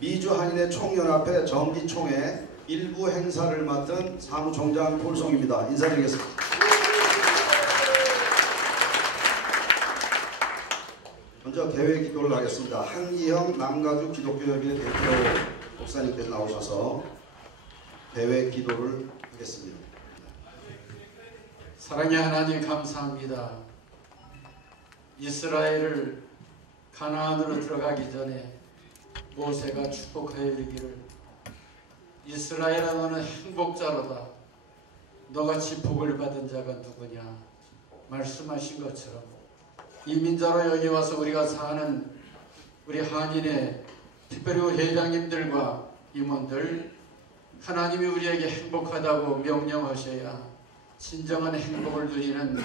미주한인회 총연합회 정기총회 일부 행사를 맡은 사무총장 폴송입니다. 인사드리겠습니다. 먼저 개회 기도를 하겠습니다. 한기영 남가주 기독교협의회 대표 목사님께서 나오셔서 개회 기도를 하겠습니다. 사랑의 하나님 감사합니다. 이스라엘을 가나안으로 들어가기 전에 모세가 축복하여 이르기를 이스라엘아 너는 행복자로다. 너같이 복을 받은 자가 누구냐 말씀하신 것처럼 이민자로 여기 와서 우리가 사는 우리 한인의 특별히 우리 회장님들과 임원들 하나님이 우리에게 행복하다고 명령하셔야 진정한 행복을 누리는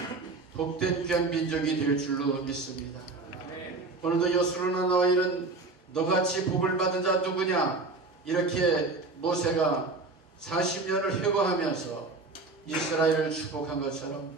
복된 귀한 민족이 될 줄로 믿습니다. 오늘도 여수로나 너희는 너같이 복을 받은 자 누구냐 이렇게 모세가 40년을 회고하면서 이스라엘을 축복한 것처럼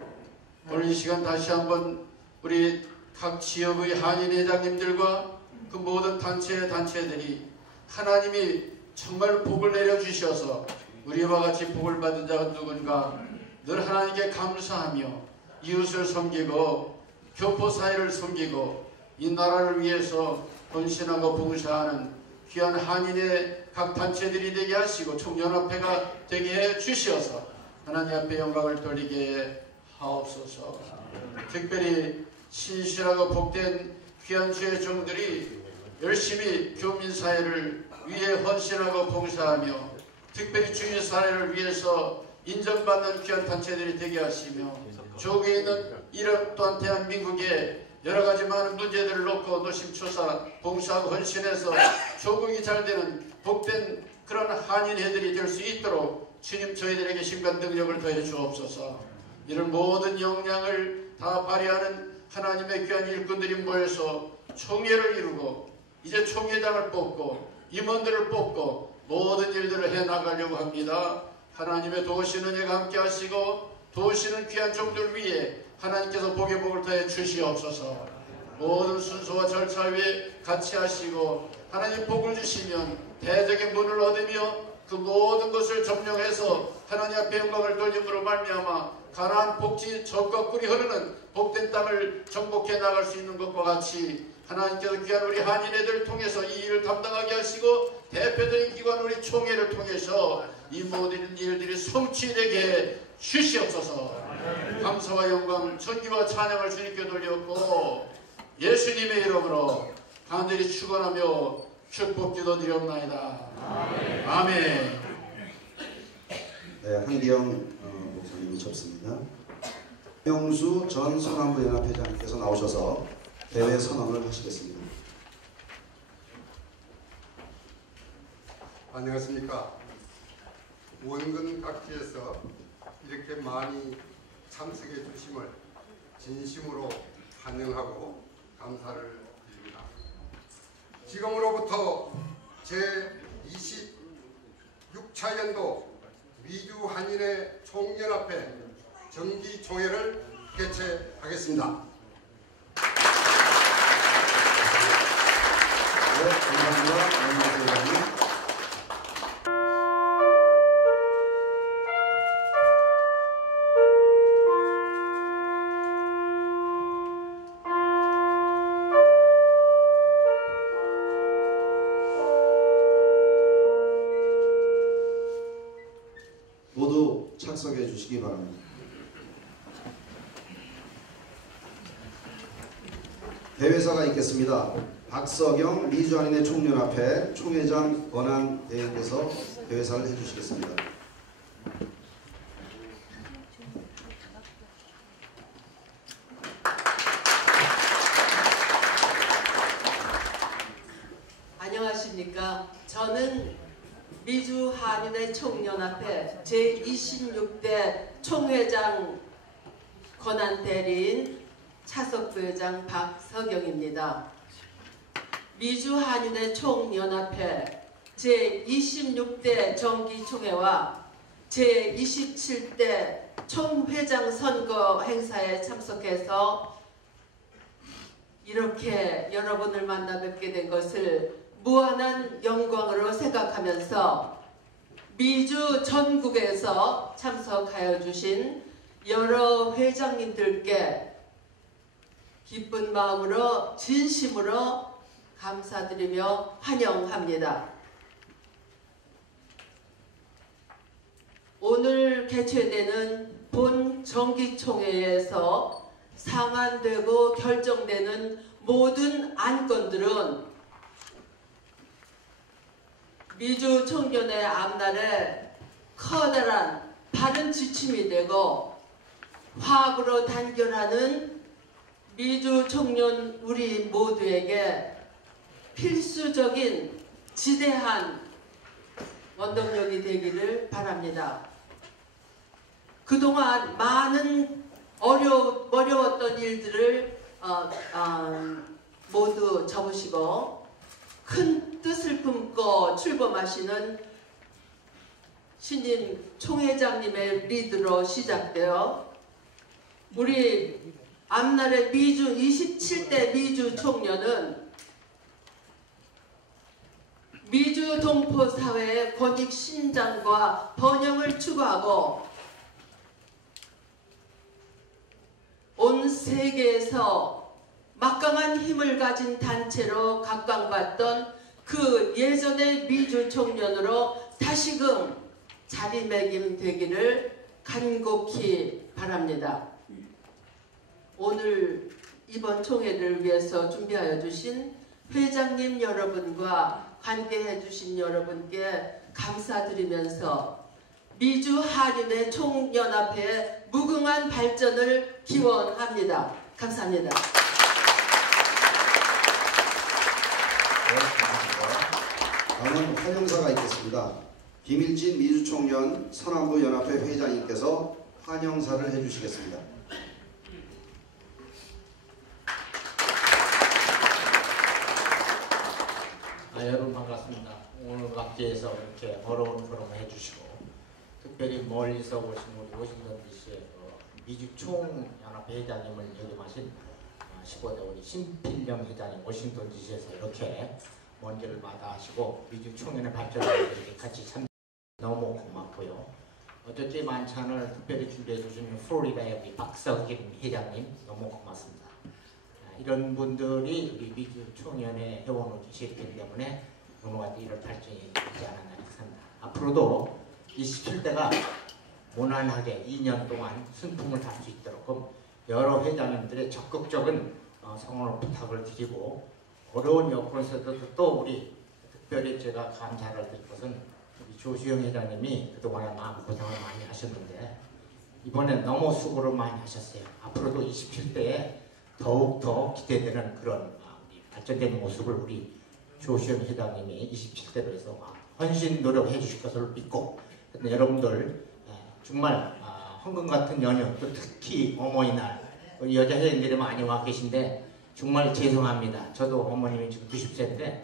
오늘 이 시간 다시 한번 우리 각 지역의 한인 회장님들과 그 모든 단체들이 하나님이 정말 복을 내려주셔서 우리와 같이 복을 받은 자가 누군가 늘 하나님께 감사하며 이웃을 섬기고 교포사회를 섬기고 이 나라를 위해서 헌신하고 봉사하는 귀한 한인의 각 단체들이 되게 하시고 총연합회가 되게 해 주시어서 하나님 앞에 영광을 돌리게 하옵소서. 특별히 신실하고 복된 귀한 주의 종들이 열심히 교민사회를 위해 헌신하고 봉사하며 특별히 주민사회를 위해서 인정받는 귀한 단체들이 되게 하시며 조국에 있는 이런 또한 대한민국의 여러가지 많은 문제들을 놓고 노심초사 봉사하고 헌신해서 조국이 잘되는 복된 그런 한인회들이 될 수 있도록 주님 저희들에게 신관 능력을 더해 주옵소서. 이런 모든 역량을 다 발휘하는 하나님의 귀한 일꾼들이 모여서 총회를 이루고 이제 총회장을 뽑고 임원들을 뽑고 모든 일들을 해나가려고 합니다. 하나님의 도우시는 은혜가 함께 하시고 도우시는 귀한 종들 위에 하나님께서 복의 복을 더해 주시옵소서. 모든 순서와 절차 위에 같이 하시고 하나님 복을 주시면 대적의 문을 얻으며 그 모든 것을 점령해서 하나님 앞에 영광을 돌림으로 말미암아 가나안 복지 젖과 꿀이 흐르는 복된 땅을 정복해 나갈 수 있는 것과 같이 하나님께서 귀한 우리 한인회들 통해서 이 일을 담당하게 하시고 대표적인 기관 우리 총회를 통해서 이 모든 일들이 성취되게 주시옵소서. 감사와 영광 존귀와 찬양을 주님께 돌렸고 예수님의 이름으로 간절히 축원하며 축복기도 드리옵나이다. 아멘. 네, 한기영 목사님이 접습니다. 명수 전 서남부연합회장님께서 나오셔서 대회 선언을 하시겠습니다. 안녕하십니까. 원근 각지에서 이렇게 많이 참석해 주심을 진심으로 환영하고 감사를 드립니다. 지금으로부터 제26차 연도 미주 한인회 총연합회 정기총회를 개최하겠습니다. 네, 감사합니다. 모두 착석해 주시기 바랍니다. 대회사가 있겠습니다. 박서경 미주한인회 총연합회 총회장 권한대행께서 대회사를 해주시겠습니다. 안녕하십니까. 저는 미주 한인회 총연합회 제26대 총회장 권한대리인 차석부회장 박서경입니다. 미주 한인회 총연합회 제26대 정기총회와 제27대 총회장 선거 행사에 참석해서 이렇게 여러분을 만나 뵙게 된 것을 무한한 영광으로 생각하면서 미주 전국에서 참석하여 주신 여러 회장님들께 기쁜 마음으로 진심으로 감사드리며 환영합니다. 오늘 개최되는 본 정기총회에서 상안되고 결정되는 모든 안건들은 미주 청년의 앞날에 커다란 바른 지침이 되고 화합으로 단결하는 미주 청년 우리 모두에게 필수적인 지대한 원동력이 되기를 바랍니다. 그동안 많은 어려웠던 일들을 모두 접으시고 큰 뜻을 품고 출범하시는 신임 총회장님의 리드로 시작되어 우리 앞날의 미주 27대 미주 총련은 미주 동포 사회의 권익 신장과 번영을 추구하고 온 세계에서 막강한 힘을 가진 단체로 각광받던 그 예전의 미주 청년으로 다시금 자리매김되기를 간곡히 바랍니다. 오늘 이번 총회를 위해서 준비하여 주신 회장님 여러분과 함께해 주신 여러분께 감사드리면서 미주 한인의 총연합회의 무궁한 발전을 기원합니다. 감사합니다. 다음은 환영사가 있겠습니다. 김일진 미주총련 서남부연합회 회장님께서 환영사를 해주시겠습니다. 여러분 반갑습니다. 오늘 각지에서 이렇게 어려운 프로그램을 해주시고 특별히 멀리서 오신 우리 워싱턴 DC의 미주 총연합회 회장님을 역임하신 15대 우리 신필령 회장님 워싱턴 DC에서 이렇게 먼 길을 마다하시고 미주 총연의 발전을 이렇게 같이 참 너무 고맙고요. 어저께 만찬을 특별히 준비해 주신 플로리다의 우리 박석임 회장님 너무 고맙습니다. 이런 분들이 우리 미주 총연의 회원으로 계시기 때문에 오늘 같은 이런 발전이 되지 않았나 생각합니다. 앞으로도 27대가 무난하게 2년 동안 순풍을 달 수 있도록 여러 회장님들의 적극적인 성원을 부탁을 드리고 어려운 여건에서도 또 우리 특별히 제가 감사를 드릴 것은 우리 조수영 회장님이 그동안에 마음고생을 많이 하셨는데 이번에 너무 수고를 많이 하셨어요. 앞으로도 27대에 더욱더 기대되는 그런 우리 발전되는 모습을 우리 조수영 회장님이 27대로 해서 헌신 노력해 주실 것을 믿고 여러분들 정말 황금 같은 연휴 또 특히 어머니날 우리 여자 회장님들이 많이 와 계신데 정말 죄송합니다. 저도 어머님이 지금 90세인데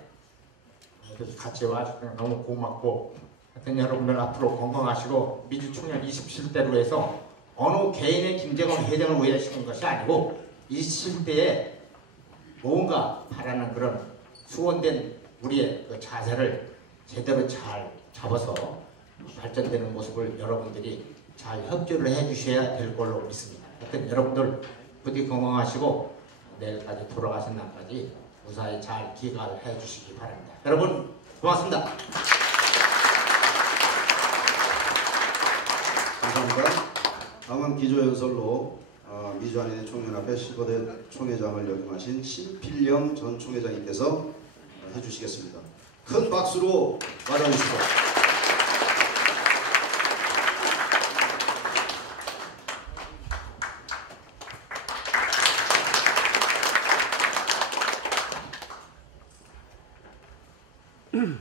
같이 와주셔서 너무 고맙고 하여튼 여러분들 앞으로 건강하시고 미주 총련 27대로 해서 어느 개인의 김정은 회장을 위하시는 것이 아니고 27대에 뭔가 바라는 그런 수원된 우리의 그 자세를 제대로 잘 잡아서 발전되는 모습을 여러분들이 잘 협조를 해주셔야 될 걸로 믿습니다. 하여튼 여러분들 부디 건강하시고 내일까지 돌아가신 날까지 무사히 잘 귀가해 주시기 바랍니다. 여러분 고맙습니다. 감사합니다. 다음은 기조연설로 미주한인의 총연합회 15대 총회장을 역임하신 신필령 전 총회장님께서 해주시겠습니다. 큰 박수로 맞아주시고.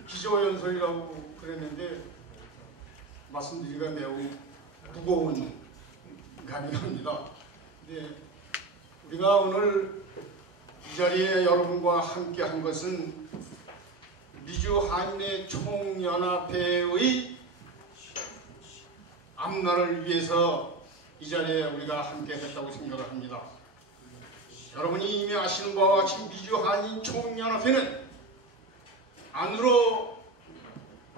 기조연설이라고 그랬는데 말씀드리기가 매우 무거운 강의입니다. 네, 우리가 오늘 이 자리에 여러분과 함께 한 것은 미주 한인의 총연합회의 앞날을 위해서 이 자리에 우리가 함께 했다고 생각을 합니다. 여러분이 이미 아시는 바와 같이 미주 한인 총연합회는 안으로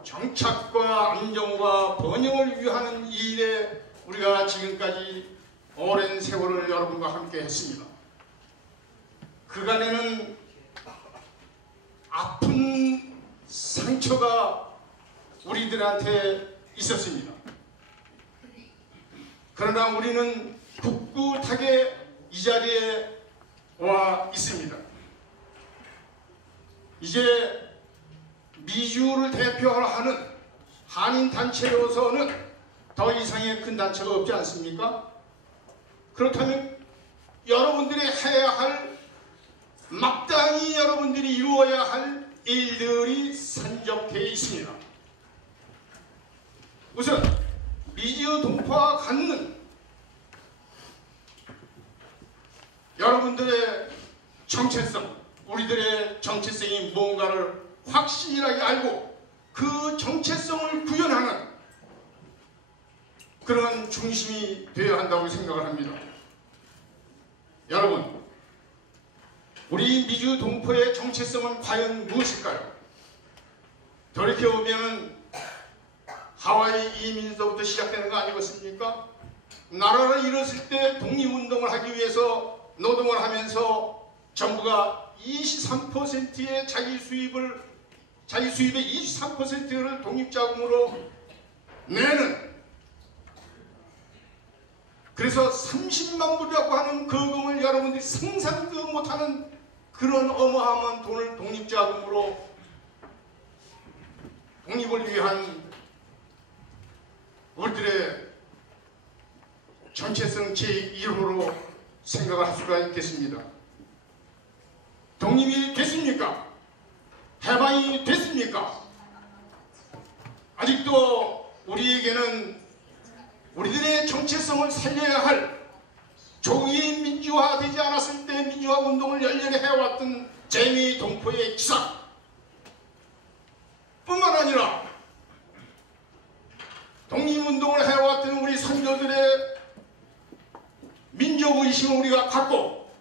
정착과 안정과 번영을 위하는 이 일에 우리가 지금까지 오랜 세월을 여러분과 함께 했습니다. 그간에는 아픈 상처가 우리들한테 있었습니다. 그러나 우리는 굳굳하게 이 자리에 와 있습니다. 이제 미주를 대표하는 한인 단체로서는 더 이상의 큰 단체가 없지 않습니까? 그렇다면 여러분들이 해야 할, 마땅히 여러분들이 이루어야 할 일들이 산적되어 있습니다. 우선 미주 동포와 갖는 여러분들의 정체성, 우리들의 정체성이 뭔가를 확실하게 알고 그 정체성을 구현하는 그런 중심이 되어야 한다고 생각을 합니다. 여러분, 우리 미주 동포의 정체성은 과연 무엇일까요? 돌이켜보면 하와이 이민서부터 시작되는 거 아니겠습니까? 나라를 잃었을 때 독립운동을 하기 위해서 노동을 하면서 정부가 23%의 자기 수입의 23%를 독립자금으로 내는, 그래서 30만 불이라고 하는 그 금을 여러분들이 상상도 못하는 그런 어마어마한 돈을 독립자금으로 독립을 위한 우리들의 정체성 제1호로 생각을 할 수가 있겠습니다. 독립이 됐습니까? 해방이 됐습니까? 아직도 우리에게는 우리들의 정체성을 살려야 할, 조기 민주화되지 않았을 때 민주화 운동을 열렬히 해왔던 재미 동포의 기사 뿐만 아니라 독립운동을 해왔던 우리 선조들의 민족의식을 우리가 갖고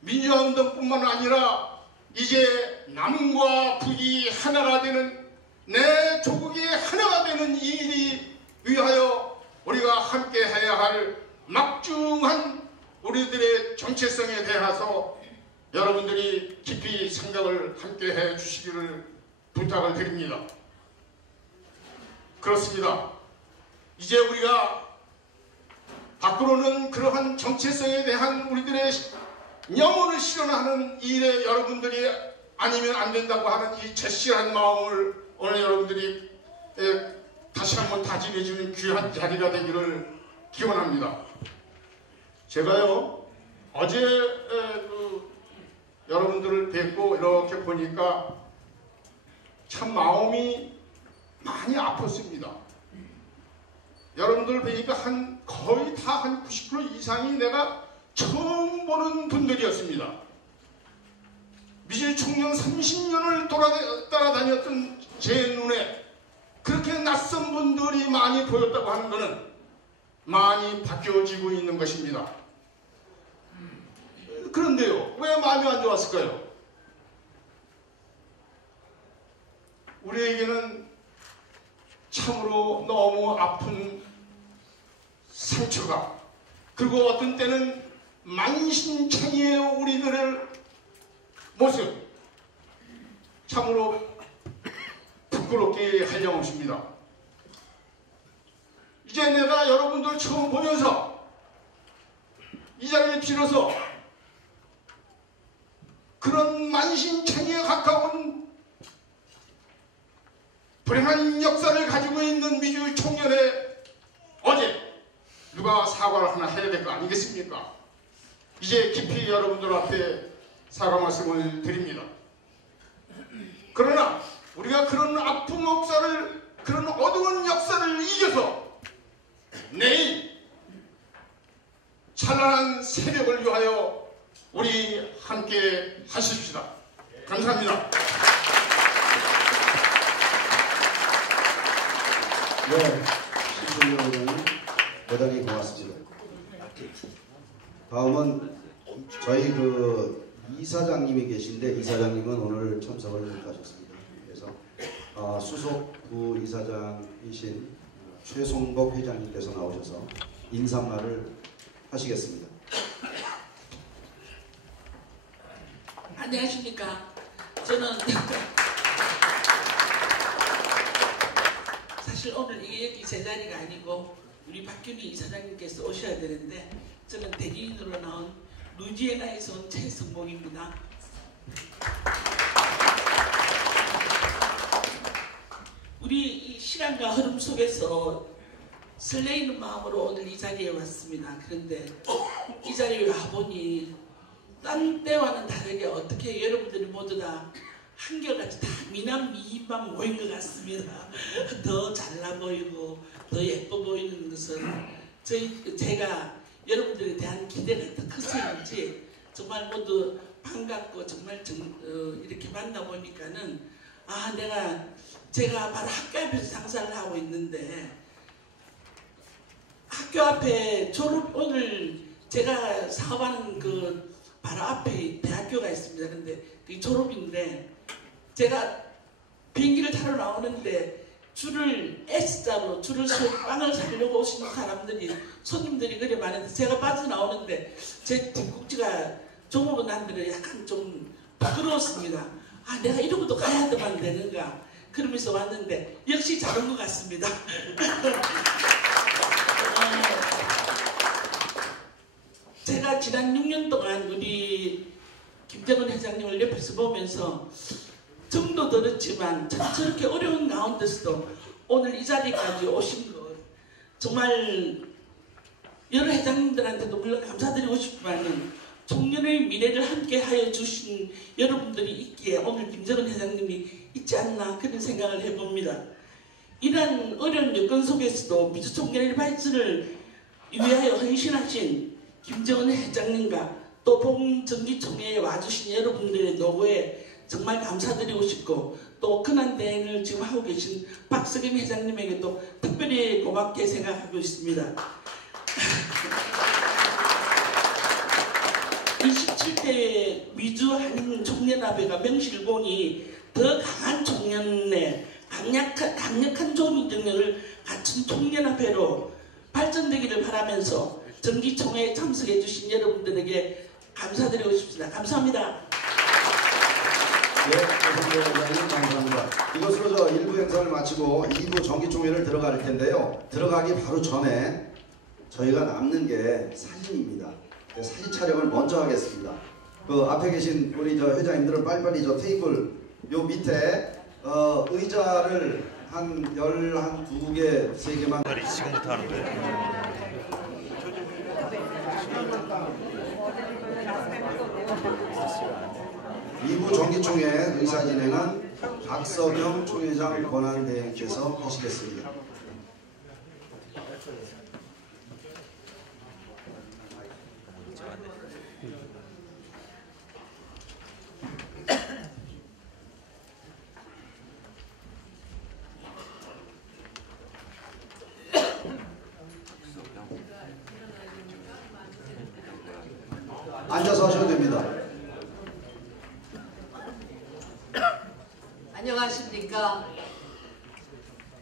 민주화운동뿐만 아니라 이제 남과 북이 하나가 되는, 내 조국이 하나가 되는 이 일이 위하여 우리가 함께 해야 할 막중한 우리들의 정체성에 대해서 여러분들이 깊이 생각을 함께 해 주시기를 부탁을 드립니다. 그렇습니다. 이제 우리가 밖으로는 그러한 정체성에 대한 우리들의 영혼을 실현하는 일에 여러분들이 아니면 안 된다고 하는 이 절실한 마음을 오늘 여러분들이 다시 한번 다짐해주는 귀한 자리가 되기를 기원합니다. 제가요 어제 여러분들을 뵙고 이렇게 보니까 참 마음이 많이 아팠습니다. 여러분들 뵈니까 거의 다 한 90% 이상이 내가 처음 보는 분들이었습니다. 미주 총령 30년을 따라다녔던 제 눈에 그렇게 낯선 분들이 많이 보였다고 하는 것은 많이 바뀌어지고 있는 것입니다. 그런데요, 왜 마음이 안 좋았을까요? 우리에게는 참으로 너무 아픈 상처가, 그리고 어떤 때는 만신창이의 우리들의 모습, 참으로 부끄럽게 한량없습니다. 이제 내가 여러분들 처음 보면서 이 자리를 빌어서 그런 만신창이에 가까운 불행한 역사를 가지고 있는 미주 총연의 어제 누가 사과를 하나 해야 될 거 아니겠습니까? 이제 깊이 여러분들 앞에 사과 말씀을 드립니다. 그러나 우리가 그런 아픈 역사를, 그런 어두운 역사를 이겨서 내일 찬란한 새벽을 위하여 우리 함께 하십시다. 감사합니다. 네, 신순영 의원님 대단히 고맙습니다. 다음은 저희 이사장님이 계신데 이사장님은 오늘 참석을 못 하셨습니다. 수석 부이사장이신 최송복 회장님께서 나오셔서 인사말을 하시겠습니다. 안녕하십니까. 저는 사실 오늘 이게 여기 제 자리가 아니고 우리 박균희 이사장님께서 오셔야 되는데 저는 대기인으로 나온 루지애나에서 온 최성복입니다. 우리 이 시간과 흐름 속에서 설레이는 마음으로 오늘 이 자리에 왔습니다. 그런데 이 자리에 와보니 딴 때와는 다르게 어떻게 여러분들이 모두 다 한결같이 다 미남 미인만 모인 것 같습니다. 더 잘나 보이고 더 예뻐 보이는 것은 제가 여러분들에 대한 기대가 더 커서인지 정말 모두 반갑고 정말 이렇게 만나보니까는 제가 바로 학교 앞에서 장사를 하고 있는데 학교 앞에 오늘 제가 사업하는 그 바로 앞에 대학교가 있습니다. 근데 그 졸업인데 제가 비행기를 타러 나오는데 S자로 줄을 서고 빵을 사려고 오시는 손님들이 그래 많은데 제가 빠져나오는데 제 뒷꼭지가 종업원 한들은 약간 좀 부끄러웠습니다. 내가 이러고도 가야만 되는가 그러면서 왔는데 역시 잘 온 것 같습니다. 제가 지난 6년 동안 우리 김정은 회장님을 옆에서 보면서 정도 들었지만 저렇게 어려운 가운데서도 오늘 이 자리까지 오신 것 정말 여러 회장님들한테도 물론 감사드리고 싶지만 청년의 미래를 함께 하여 주신 여러분들이 있기에 오늘 김정은 회장님이 있지 않나 그런 생각을 해봅니다. 이러한 어려운 여건 속에서도 민주총연의 발전을 위하여 헌신하신 김정은 회장님과 또 봉정기총회에 와주신 여러분들의 노고에 정말 감사드리고 싶고 또 근한 대행을 지금 하고 계신 박석임 회장님에게도 특별히 고맙게 생각하고 있습니다. 27대 미주 한인 총연합회가 명실공히 더 강한 총연내 강력한 조직 능력을 갖춘 총연합회로 발전되기를 바라면서 정기총회에 참석해 주신 여러분들에게 감사드리고 싶습니다. 감사합니다. 네, 최성복 회장님 감사합니다. 이것으로 1부 행사를 마치고 2부 정기총회를 들어갈 텐데요. 들어가기 바로 전에 저희가 남는 게 사진입니다. 사진 촬영을 먼저 하겠습니다. 그 앞에 계신 우리 회장님들은 빨리빨리 테이블 요 밑에 의자를 한 2개, 3개만 지금부터 하는 거예요? 2부 정기총회 의사 진행은 박석영 총회장 권한대행께서 하시겠습니다. 앉아서 하셔도 됩니다. 안녕하십니까.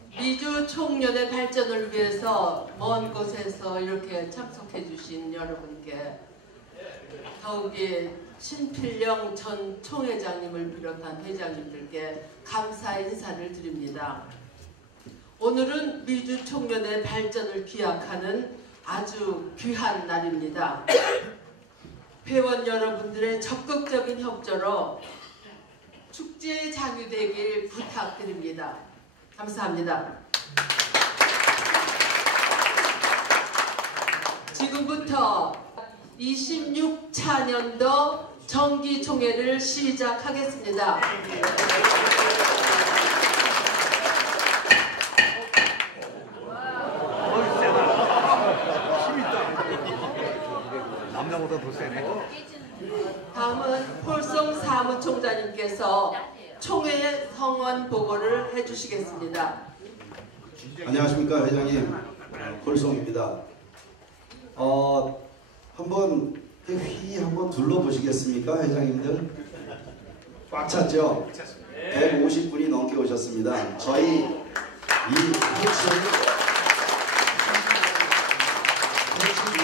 미주 총연의 발전을 위해서 먼 곳에서 이렇게 참석해 주신 여러분께 더욱이 신필령 전 총회장님을 비롯한 회장님들께 감사 인사를 드립니다. 오늘은 미주 총연의 발전을 기약하는 아주 귀한 날입니다. 회원 여러분들의 적극적인 협조로 축제에 장유되길 부탁드립니다. 감사합니다. 지금부터 26차년도 정기총회를 시작하겠습니다. 남자보다 더 세네. 다음은 폴송 사무총장님께서 총회 성원 보고를 해주시겠습니다. 안녕하십니까 회장님, 폴송입니다. 한번 휘 한번 둘러보시겠습니까 회장님들? 꽉 찼죠? 150분이 넘게 오셨습니다. 저희 이 호칭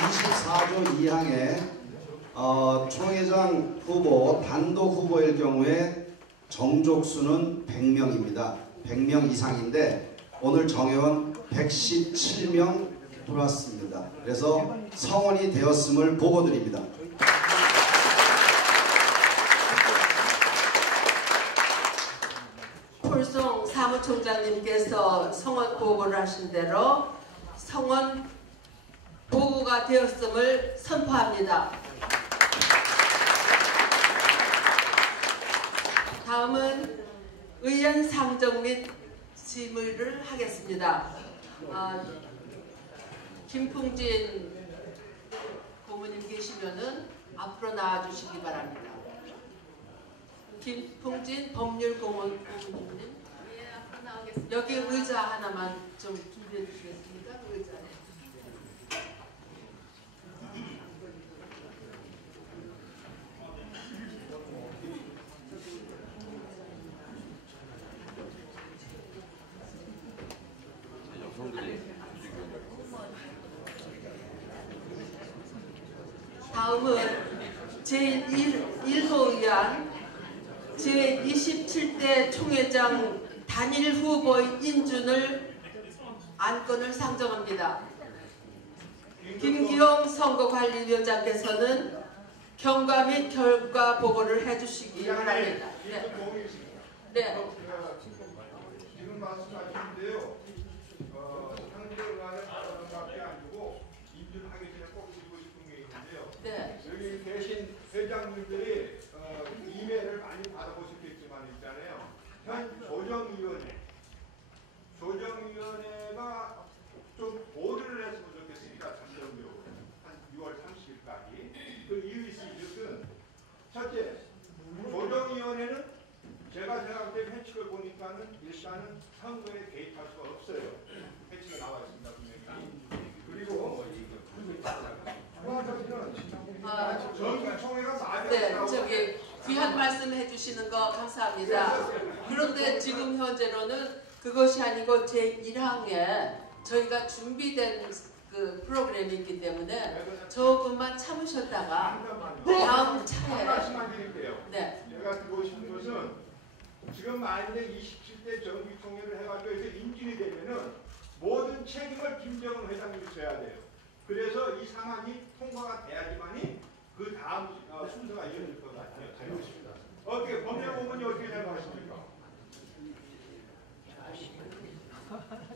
24조 2항에 총회장 후보 단독 후보일 경우에 정족수는 100명입니다. 100명 이상인데 오늘 정회원 117명 들어왔습니다. 그래서 성원이 되었음을 보고드립니다. 폴송 사무총장님께서 성원 보고를 하신 대로 성원 보고가 되었음을 선포합니다. 다음은 의원 상정 및 질의를 하겠습니다. 김풍진 고문님 계시면은 앞으로 나와주시기 바랍니다. 김풍진 법률 고문님, 예, 앞으로 나오겠습니다. 여기 의자 하나만 좀 준비해 주시겠습니까? 의자. 다음은 제1호 의안 제27대 총회장 단일 후보의 인준을 안건을 상정합니다. 김기용 선거관리위원장께서는 경과 및 결과 보고를 해주시기 바랍니다. 네. 지금 말씀하셨는데요. 상대방의 발언밖에 아니고 인준하기 전에 꼭 드리고 싶은 게 있는데요. 네. 여기 계신 회장님들이 이메일을 많이 받아보셨겠지만 있잖아요. 현 조정위원회가 좀 보류를 했으면 좋겠으니까 잠정적으로 한 6월 30일까지 그 이유 있으시든 첫째 조정위원회는 제가 생각할 때 회칙을 보니까는 일단은 선거에 개입할 수가 없어요. 회칙이 나와 있습니다 분명히. 그리고 정기총회가 많이 네, 저기 귀한 말씀 해주시는 거 감사합니다. 그런데 지금 현재로는 그것이 아니고 제1항에 저희가 준비된 그 프로그램이 있기 때문에 조금만 참으셨다가 다음 차에 말씀만 드릴게요. 네. 제가 듣고 싶은 것은 지금 만약에 27대 정기총회를 해가지고 해서 인준이 되면은 모든 책임을 김정은 회장님이 져야 돼요. 그래서 이 상황이 통과가 돼야지만이 그 다음 순서가 이어질 것 같아요. 어떻게 법률 부분이 어떻게 생각하십니까?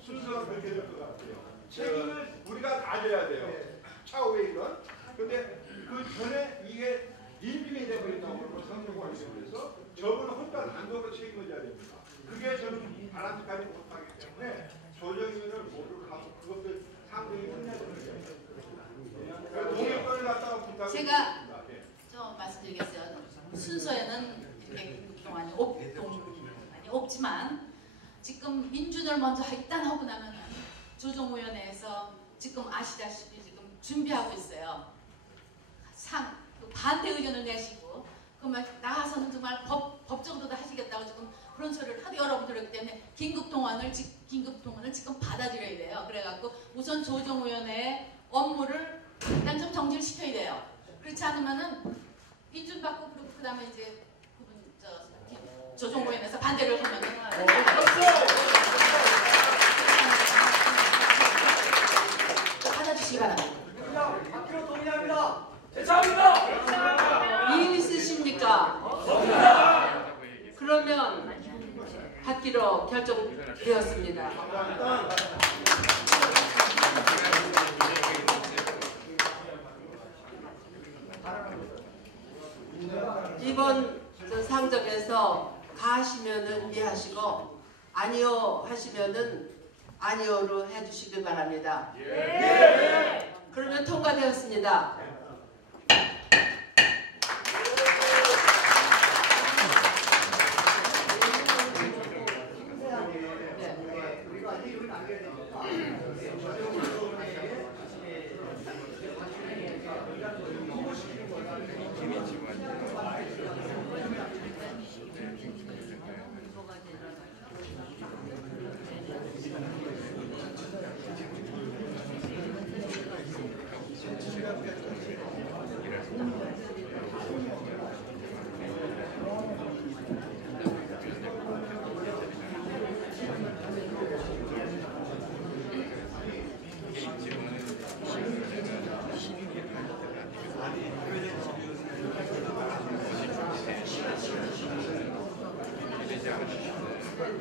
순서가 그렇게 될 것 같아요. 책임을 우리가 가져야 돼요. 차후에 이건. 근데 그 전에 이게 인준이 되버린다고 선거가 되면서 저분은 혼자 단독으로 책임을 져야 됩니다. 그게 저는 바람직하지 못하기 때문에 조정위원을 모두 가고 그것들 상당히 혼내야 되는 거예요. 동의권을 갖다가 부탁을 제가 좀 말씀드리겠어요. 순서에는 이렇게 동안이 없지만 지금 민준을 먼저 일단 하고 나면 조정위원회에서 지금 아시다시피 지금 준비하고 있어요. 반대 의견을 내시고 그러면 나가서는 정말 법정도도 하시겠다고 지금 그런 소리를 하도 여러분 들었기 때문에 긴급 동원을 지금 받아들여야 돼요. 그래갖고 우선 조정위원회의 업무를 일단 좀 정지를 시켜야 돼요. 그렇지 않으면은 인준 받고 그 다음에 이제 조정위원회에서 반대를 하면은 받아주시기 바랍니다. 받기로 동의합니다. 죄송합니다. 이유 있으십니까? 그러면 받기로 결정되었습니다. 이번 상정에서 가시면은 이해하시고 아니요 하시면은 아니요로 해주시길 바랍니다. 그러면 통과되었습니다.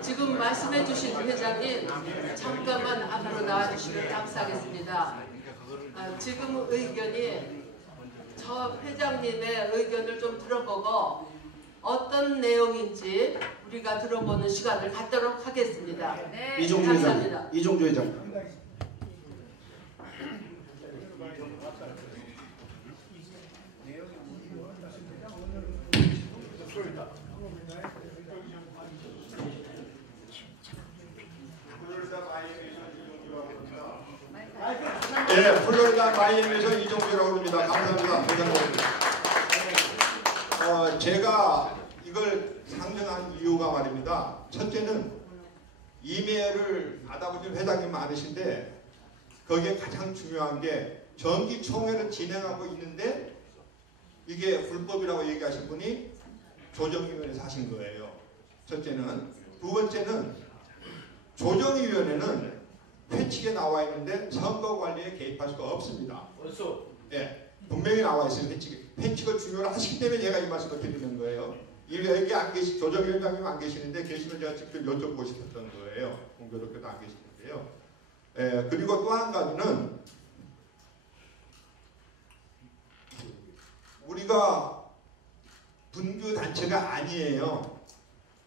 지금 말씀해 주신 회장님 잠깐만 앞으로 나와주시면 감사하겠습니다. 지금 의견이 저 회장님의 의견을 좀 들어보고 어떤 내용인지 우리가 들어보는 시간을 갖도록 하겠습니다. 네, 이종주 감사합니다. 회장. 이종주 회장. 예, 플로리다 마이애미에서 이종주라고 합니다. 감사합니다. 회장님. 제가 이걸 상정한 이유가 말입니다. 첫째는 이메일을 받아보신 회장님 많으신데 거기에 가장 중요한 게 정기총회를 진행하고 있는데 이게 불법이라고 얘기하신 분이 조정위원회에서 하신 거예요. 첫째는. 두 번째는 조정위원회는 회칙에 나와 있는데 선거 관리에 개입할 수가 없습니다. 예, 분명히 나와 있어요. 회칙을 중요로 하시기 때문에 제가 이 말씀을 드리는 거예요. 여기 안 계시, 조정위원장님 안 계시는데 계시면 제가 직접 여쭤보고 싶었던 거예요. 공교롭게도 안 계시는데요. 예, 그리고 또 한 가지는 우리가 분규 단체가 아니에요.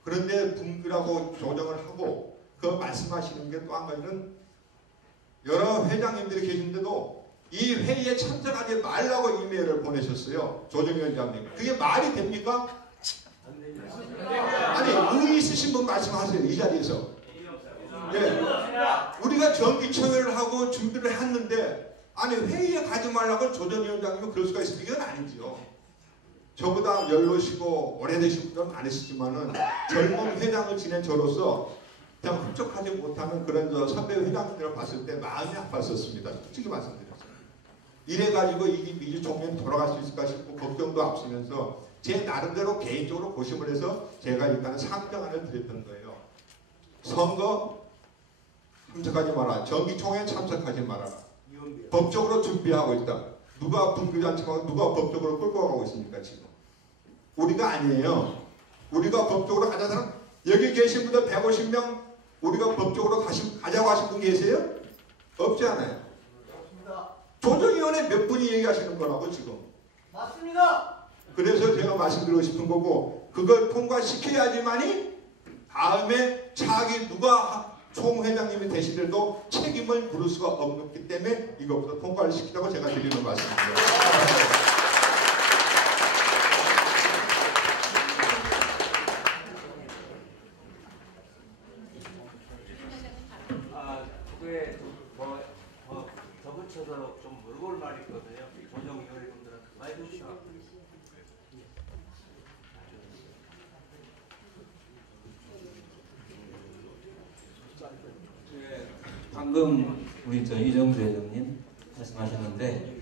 그런데 분규라고 조정을 하고 그 말씀하시는 게 또 한 가지는 여러 회장님들이 계신데도 이 회의에 참석하지 말라고 이메일을 보내셨어요. 조정위원장님. 그게 말이 됩니까? 아니, 의의 있으신 분 말씀하세요. 이 자리에서. 예. 우리가 정기총회를 하고 준비를 했는데 아니 회의에 가지 말라고 조정위원장님은 그럴 수가 있습니까? 이건 아니죠. 저보다 연로시고 오래되신 분들은 많으시지만은 젊은 회장을 지낸 저로서 그냥 흡족하지 못하는 그런 선배 회장들을 봤을 때 마음이 아팠었습니다. 솔직히 말씀드렸어요. 이래가지고 이 민주총회는 돌아갈 수 있을까 싶고 걱정도 앞서면서 제 나름대로 개인적으로 고심을 해서 제가 일단은 상정안을 드렸던 거예요. 선거 참석하지 마라. 정기총회 참석하지 말아라. 법적으로 준비하고 있다. 누가 분규단체하고 누가 법적으로 끌고 가고 있습니까 지금? 우리가 아니에요. 우리가 법적으로 가자는 사람 여기 계신 분들 150명 우리가 법적으로 가자고 하신 분 계세요? 없지 않아요. 조정위원회 몇 분이 얘기하시는 거라고 지금. 맞습니다. 그래서 제가 말씀드리고 싶은 거고 그걸 통과시켜야지만이 다음에 차기 누가 총회장님이 되시더라도 책임을 물을 수가 없기 때문에 이것부터 통과를 시키라고 제가 드리는 말씀입니다. 그게 더 붙여서 좀 물어볼 말이 있거든요. 조정위원회 분들한테 많이 해주시고. 방금 우리 이정주 회장님 말씀하셨는데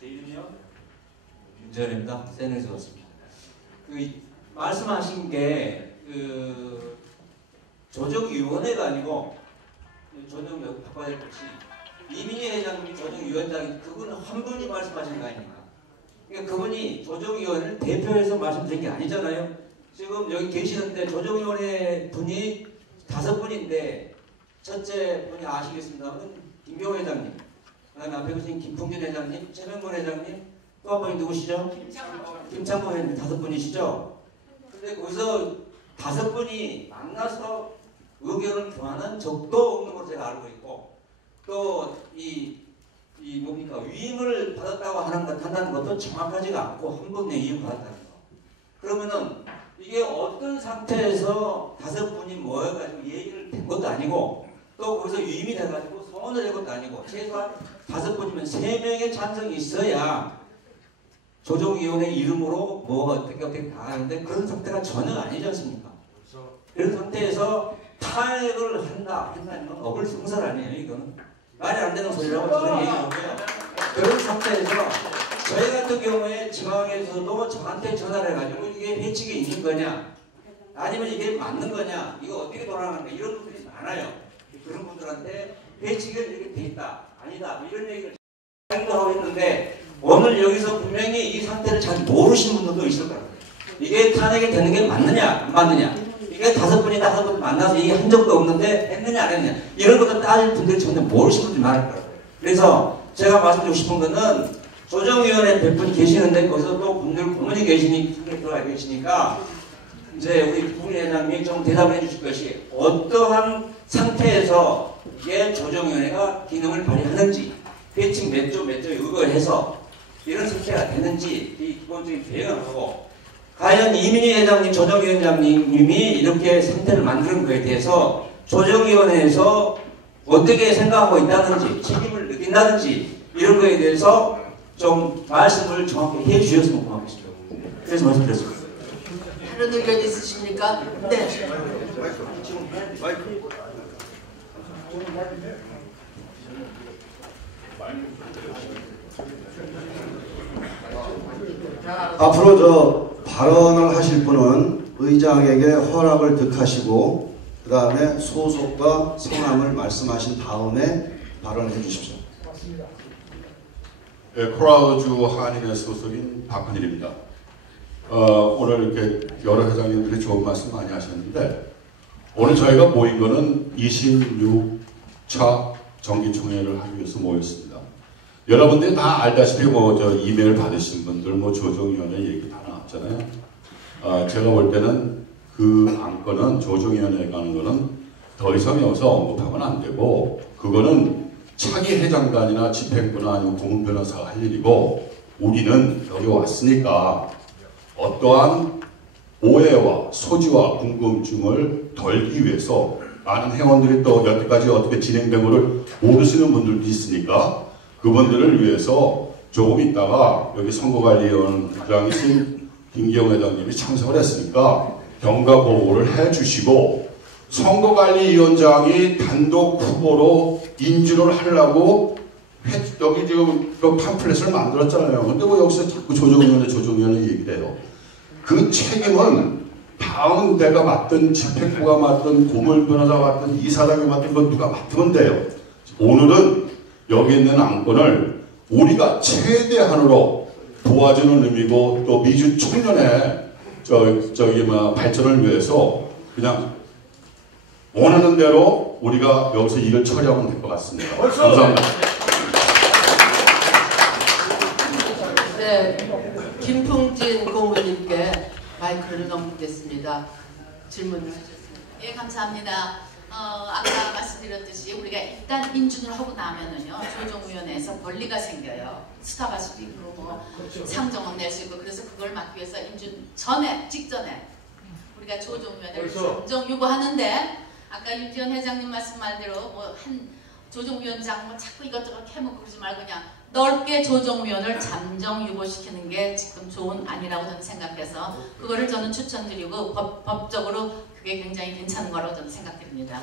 제 이름이요? 윤재현입니다. 세능에서 왔습니다. 말씀하신 게 조정위원회가 아니고 조정위원회 바꿔야 될 것이 이민희 회장님이 조정위원장이 그분은 한 분이 말씀하신 거 아닙니까? 그러니까 그분이 조정위원회를 대표해서 말씀드린 게 아니잖아요. 지금 여기 계시는데 조정위원회 분이 5분인데 첫째 분이 아시겠습니다만 김경호 회장님, 그다음에 앞에 계신 김풍진 회장님, 최명건 회장님, 또 한 분이 누구시죠? 김창모 회장님 5분이시죠? 근데 거기서 5분이 만나서 의견을 교환한 적도 없는 것으로 제가 알고 있고 또 이 뭡니까 위임을 받았다고 한다는 것도 정확하지가 않고 한 번에 위임 받았다는 거. 그러면은 이게 어떤 상태에서 5분이 모여가지고 얘기를 된 것도 아니고 또 거기서 위임이 돼가지고 소원을 낸 것도 아니고 최소한 5분이면 3명의 찬성이 있어야 조정위원회 이름으로 뭐가 어떻게 다 하는데 그런 상태가 전혀 아니지 않습니까? 그런 상태에서 탄핵을 한다는 건 어불성설 아니에요. 이거는 말이 안 되는 소리라고 저는 얘기하고요. 그런 상태에서 저희 같은 경우에 지방에서도 저한테 전화를 해가지고 이게 회칙이 있는 거냐 아니면 이게 맞는 거냐 이거 어떻게 돌아가는 거냐 이런 분들이 많아요. 그런 분들한테 회칙이 이렇게 돼 있다 아니다 이런 얘기를 하고 있는데 오늘 여기서 분명히 이 상태를 잘 모르시는 분들도 있을 거예요. 이게 탄핵이 되는 게 맞느냐 안 맞느냐 이거 5번 만나서 얘기한 적도 없는데 했느냐 안 했느냐 이런 것도 따질 분들이 전혀 모르시는 분들이 많을 거예요. 그래서 제가 말씀드리고 싶은 거는 조정위원회 100분 계시는데 거기서 또 분들 고문이 계시니까 이제 우리 부회장님이 좀 대답을 해주실 것이 어떠한 상태에서 조정위원회가 기능을 발휘하는지 회칙 몇 조 의거해서 이런 상태가 되는지 이 기본적인 계획을 하고 과연 이민희 회장님, 조정위원장님이 이렇게 상태를 만드는 것에 대해서 조정위원회에서 어떻게 생각하고 있다든지 책임을 느낀다든지 이런 것에 대해서 좀 말씀을 정확히 해주셨으면 고맙겠습니다. 그래서 말씀드렸습니다. 다른 의견 있으십니까? 네. 앞으로 발언을 하실 분은 의장에게 허락을 득하시고 그 다음에 소속과 성함을 말씀하신 다음에 발언해 주십시오. 네, 콜라우주 한인회 소속인 박한일입니다. 오늘 이렇게 여러 회장님들이 좋은 말씀 많이 하셨는데 오늘 저희가 모인 거는 26차 정기총회를 하기 위해서 모였습니다. 여러분들이 다 알다시피 이메일 받으신 분들 조정위원회 얘기 다 나왔잖아요. 제가 볼 때는 그 안건은 조정위원회에 가는 거는 더 이상 여기서 언급하면 안 되고 그거는 차기 회장단이나 집행부나 아니면 고문 변호사가 할 일이고 우리는 여기 왔으니까 어떠한 오해와 소지와 궁금증을 덜기 위해서 많은 회원들이 또 여태까지 어떻게 진행된 것을 모르시는 분들도 있으니까 그분들을 위해서 조금 있다가 여기 선거관리위원장이신 김기영 회장님이 참석을 했으니까 경과 보고를 해주시고 선거관리위원장이 단독 후보로 인준을 하려고 여기 지금 그 팜플렛을 만들었잖아요. 근데 왜 여기서 자꾸 조정위원회 얘기를 해요? 그 책임은 다음 내가 맡든 집행부가 맡든 고문 변호사가 맡든 이사장이 맡든 건 누가 맡으면 돼요. 오늘은 여기 있는 안건을 우리가 최대한으로 도와주는 의미고 또 미주 청년의 발전을 위해서 그냥 원하는 대로 우리가 여기서 일을 처리하면 될 것 같습니다. 감사합니다. 네, 김풍진 고문님께 마이크를 넘기겠습니다. 질문을 하셨습니다. 예, 감사합니다. 아까 말씀드렸듯이 우리가 일단 인준을 하고 나면은요 조정위원회에서 권리가 생겨요. 수사할 수도 있고 상정은 낼 수 있고 그래서 그걸 막기 위해서 인준 직전에 우리가 조정위원회를 잠정 요구하는데 아까 윤지원 회장님 말씀 말대로 한 조정위원장 자꾸 이것저것 캐묻고 그러지 말고 그냥 넓게 조정위원을 잠정 유보시키는 게 지금 좋은 안이라고 저는 생각해서 그거를 저는 추천드리고 법적으로 그게 굉장히 괜찮은 거라고 저는 생각드립니다.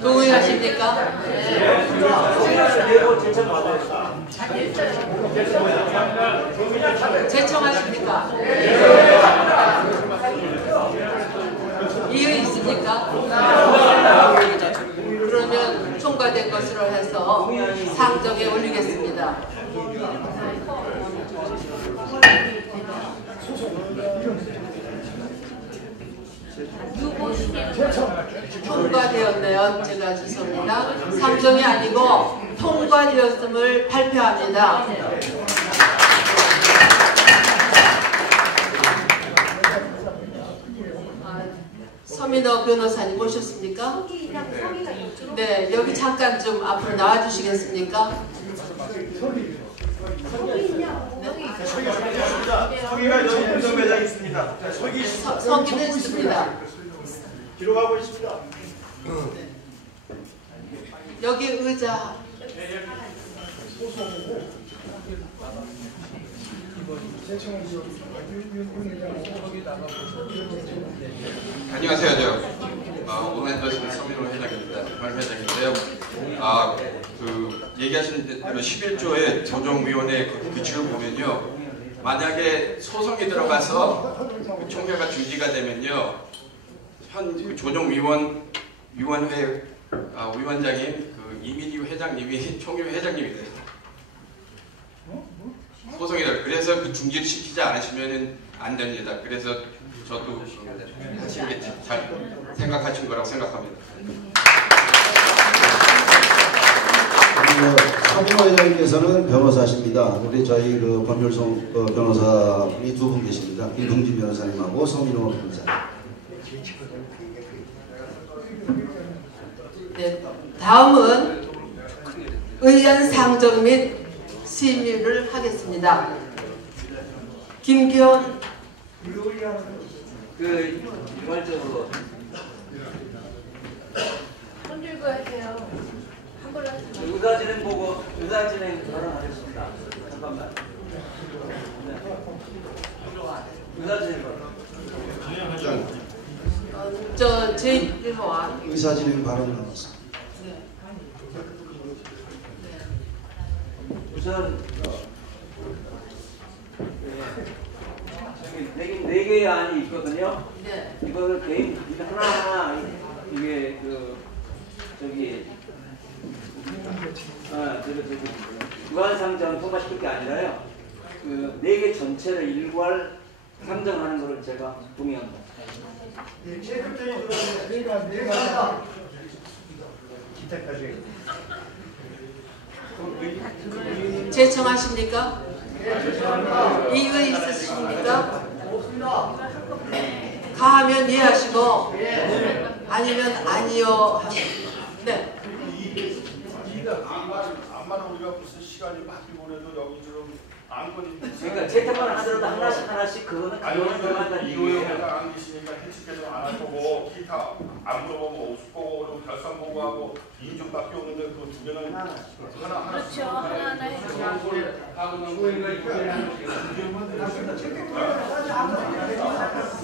동의하십니까? 제청하십니까? 이유 있습니까? 그러면 통과된 것으로 해서 상정에 올리겠습니다. 통과되었네요. 제가 죄송합니다. 상정이 아니고 통과되었음을 발표합니다. 서민호 변호사님 오셨습니까? 네, 여기 잠깐 좀 앞으로 나와주시겠습니까? 서기가 저희 행정배장 있습니다. 서기는 있습니다. 기록하고 있습니다. 여기 의자. 안녕하세요. 오늘 해주신 서민호 회장입니다. 회장인데요. 얘기하시는 대로 11조의 조정위원회 규칙을 보면요. 만약에 소송이 들어가서 총회가 중지가 되면요. 현 조정위원회 위원장인 이민희 회장님이 총회 회장님이 돼요. 소송이다. 그래서 그 중지를 시키지 않으시면 안 됩니다. 그래서 저도 하신 게 잘 생각하신 거라고 생각합니다. 서민호 회장님께서는 변호사십니다. 우리 저희 그 권율성 변호사분이 두 분 계십니다. 김동진 변호사님하고 서민호 변호사님. 네, 다음은 의견 상정 및 심의를 하겠습니다. 김기현 일괄적으로 손 들고 하세요. 한 걸로 하세요. 의사진행 보고 의사진행 발언하겠습니다. 잠깐만. 의사진행 발언. 저 제1호와 의사진행 발언 나왔습니다. 우선 네 개의 안이 있거든요. 네. 이거를 개인 하나하나 이게 유관 상정 통과시킬 게 아니라요. 그 네 개 전체를 일괄 상정하는 것을 제가 동의합니다. 제청하십니까? 이거 있으십니까? 가하면 이해하시고 아니면 아니요. 네. 암만 우리가 무슨 시간이 많이 보내도 여기처럼 안건이 그러니까 채택만 하더라도 하나씩 그거는 이호영회가 안 계시니까 해측해서 안 할 거고 기타 안 물어보면 없을 거고 그리고 결산 보고하고 인증밖에 없는데 그 두 개는 하나 그렇죠. 하나하나 해주세요.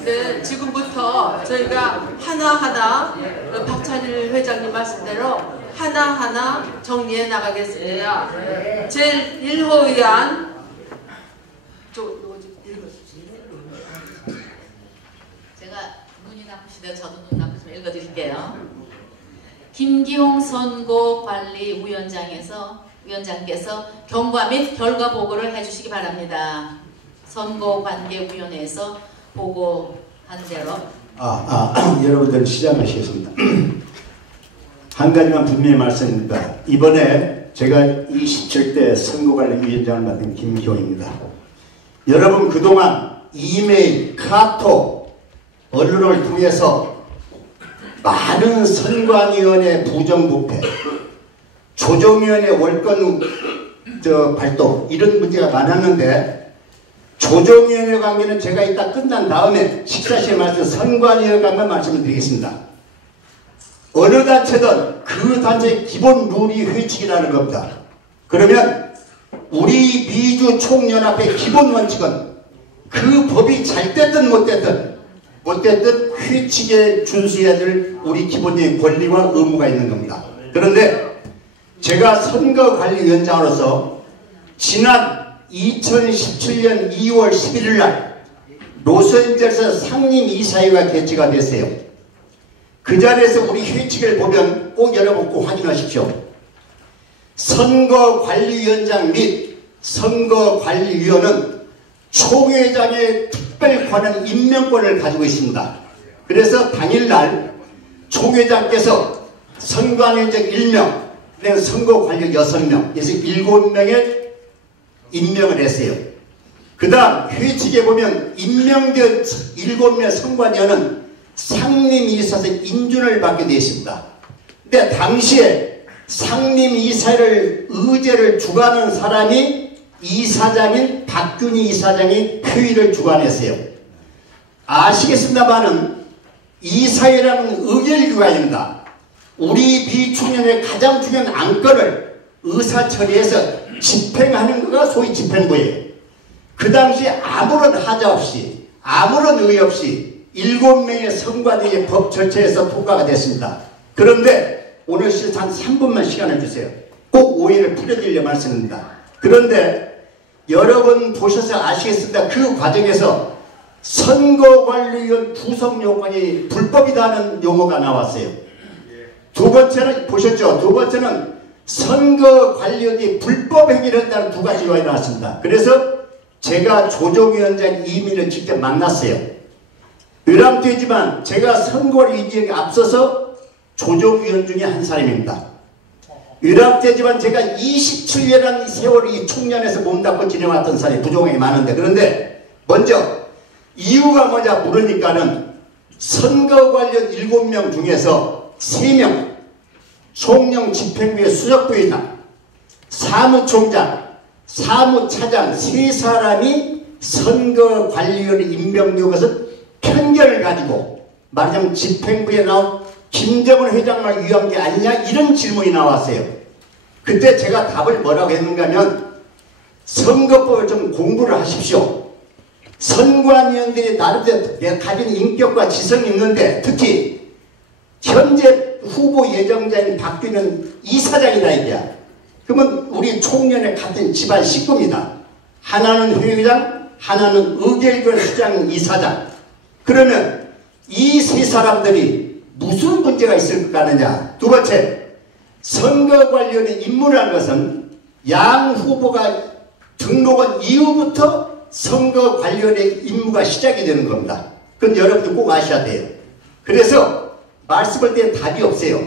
네, 지금부터 저희가 하나하나 박찬일 회장님 말씀대로 하나하나 정리해 나가겠습니다. 제1호 의안 제가 눈이 나쁘시대요. 저도 눈 나쁘시면 읽어드릴게요. 김기홍 선거관리위원장께서 경과 및 결과 보고를 해주시기 바랍니다. 선거관계위원회에서 보고한 대로. 여러분들 시작하시겠습니다. 한 가지만 분명히 말씀드립니다. 이번에 제가 27대 선거관리위원장을 맡은 김기홍입니다. 여러분 그동안 이메일, 카톡, 언론을 통해서 많은 선관위원회 부정부패, 조정위원회 월권 발동 이런 문제가 많았는데 조정위원회 관계는 제가 이따 끝난 다음에 식사 시에 말씀 선관위원회 관계 말씀을 드리겠습니다. 어느 단체든 그 단체의 기본 룰이 회칙이라는 겁니다. 그러면 우리 미주 총연합의 기본 원칙은 그 법이 잘 됐든 못 됐든 회칙에 준수해야 될 우리 기본적인 권리와 의무가 있는 겁니다. 그런데 제가 선거관리위원장으로서 지난 2017년 2월 11일 날 로스앤젤레스 상임이사회가 개최가 됐어요. 그 자리에서 우리 회칙을 보면 꼭 여러분 꼭 확인하십시오. 선거관리위원장 및 선거관리위원은 총회장의 특별권한 임명권을 가지고 있습니다. 그래서 당일날 총회장께서 선관위원장 1명, 선거관리 6명, 그래서 7명의 임명을 했어요. 그 다음 회칙에 보면 임명된 7명의 선관위원은 상임이사에서 인준을 받게 되어 있습니다. 근데 당시에 상임이사를 의제를 주관하는 사람이 이사장인 박균희 이사장이 회의를 주관했어요. 아시겠습니다만은 이사회라는 의결기관입니다. 우리 미총연의 가장 중요한 안건을 의사처리해서 집행하는 것가 소위 집행부예요. 그 당시 아무런 하자 없이 아무런 의의 없이 7명의 선관위의 법 절차에서 통과가 됐습니다. 그런데 오늘 한 3분만 시간을 주세요. 꼭 오해를 풀어드리려 말씀입니다. 그런데 여러분 보셔서 아시겠습니다. 그 과정에서 선거관리위원 구성 요건이 불법이라는 용어가 나왔어요. 두 번째는 보셨죠? 두 번째는 선거관리위원이 불법 행위를 한다는 두 가지 요건이 나왔습니다. 그래서 제가 조정위원장 이민을 직접 만났어요. 의람되지만 제가 선거를 이 지역에 앞서서 조정위원 중에 한 사람입니다. 의람되지만 제가 27년이라는 세월을 이 총련에서 몸담고 지내왔던 사람이 부족하게 많은데, 그런데 먼저 이유가 뭐냐 물으니까는 선거 관련 7명 중에서 3명, 총령 집행부의 수석부회장, 사무총장, 사무차장 3사람이 선거관리위원회 임명된 것은 편견을 가지고 말하자면 집행부에 나온 김정은 회장만 위한 게 아니냐 이런 질문이 나왔어요. 그때 제가 답을 뭐라고 했는가 하면 선거법을 좀 공부를 하십시오. 선관위원들이 나름대로 가진 인격과 지성이 있는데 특히 현재 후보 예정자인 박규는 이사장이다 이게야. 그러면 우리 총련의 같은 집안 식구입니다. 하나는 회의장, 하나는 의결권 수장 이사장. 그러면 이 세 사람들이 무슨 문제가 있을 것 같느냐. 두 번째, 선거관리위원회 임무라는 것은 양 후보가 등록한 이후부터 선거관리위원회 임무가 시작이 되는 겁니다. 그건 여러분들 꼭 아셔야 돼요. 그래서 말씀할 때는 답이 없어요.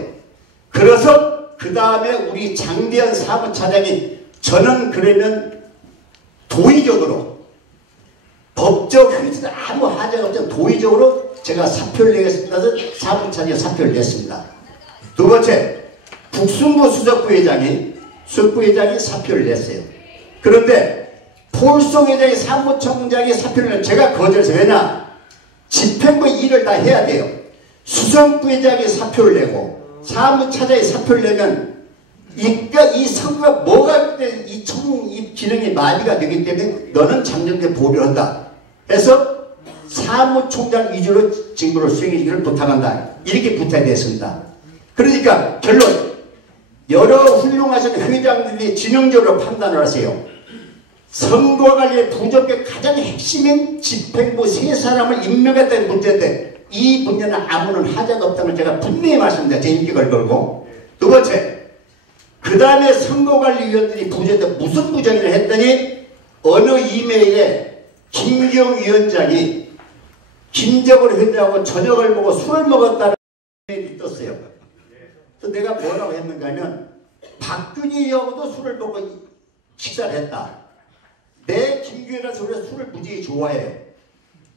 그래서 그 다음에 우리 장대현 사무차장이 저는 그러면 도의적으로 법적 회의도 아무 하자가 없죠. 도의적으로 제가 사표를 내겠습니다. 그래서 사무차장이 사표를 냈습니다. 두 번째, 국sun부 수석부회장이 사표를 냈어요. 그런데 폴송 회장이 사무총장이 사표를 낸 제가 거절해서 왜냐? 집행부 일을 다 해야 돼요. 수석부회장이 사표를 내고 사무차장이 사표를 내면 이 선거가 뭐가 이 기능이 마비가 되기 때문에 너는 장정대 보류를 한다 해서 사무총장 위주로 직무를 수행해주기를 부탁한다. 이렇게 부탁이 됐습니다. 그러니까 결론, 여러 훌륭하신 회장들이 진영적으로 판단을 하세요. 선거관리의 부족의 가장 핵심인 집행부 세 사람을 임명했다는 문제인데 이 문제는 아무런 하자가 없다는 걸 제가 분명히 말씀드립니다. 제 인격을 걸고. 두 번째, 그 다음에 선거관리위원들이 무슨 부정을 했더니 어느 이메일에 김기영 위원장이 김정은 회장하고 저녁을 먹고 술을 먹었다는 이메일이 떴어요. 그래서 내가 뭐라고 했는가 하면 박균희하고도 술을 먹고 식사를 했다. 내 김기현이라는 술을 무지하게 좋아해요.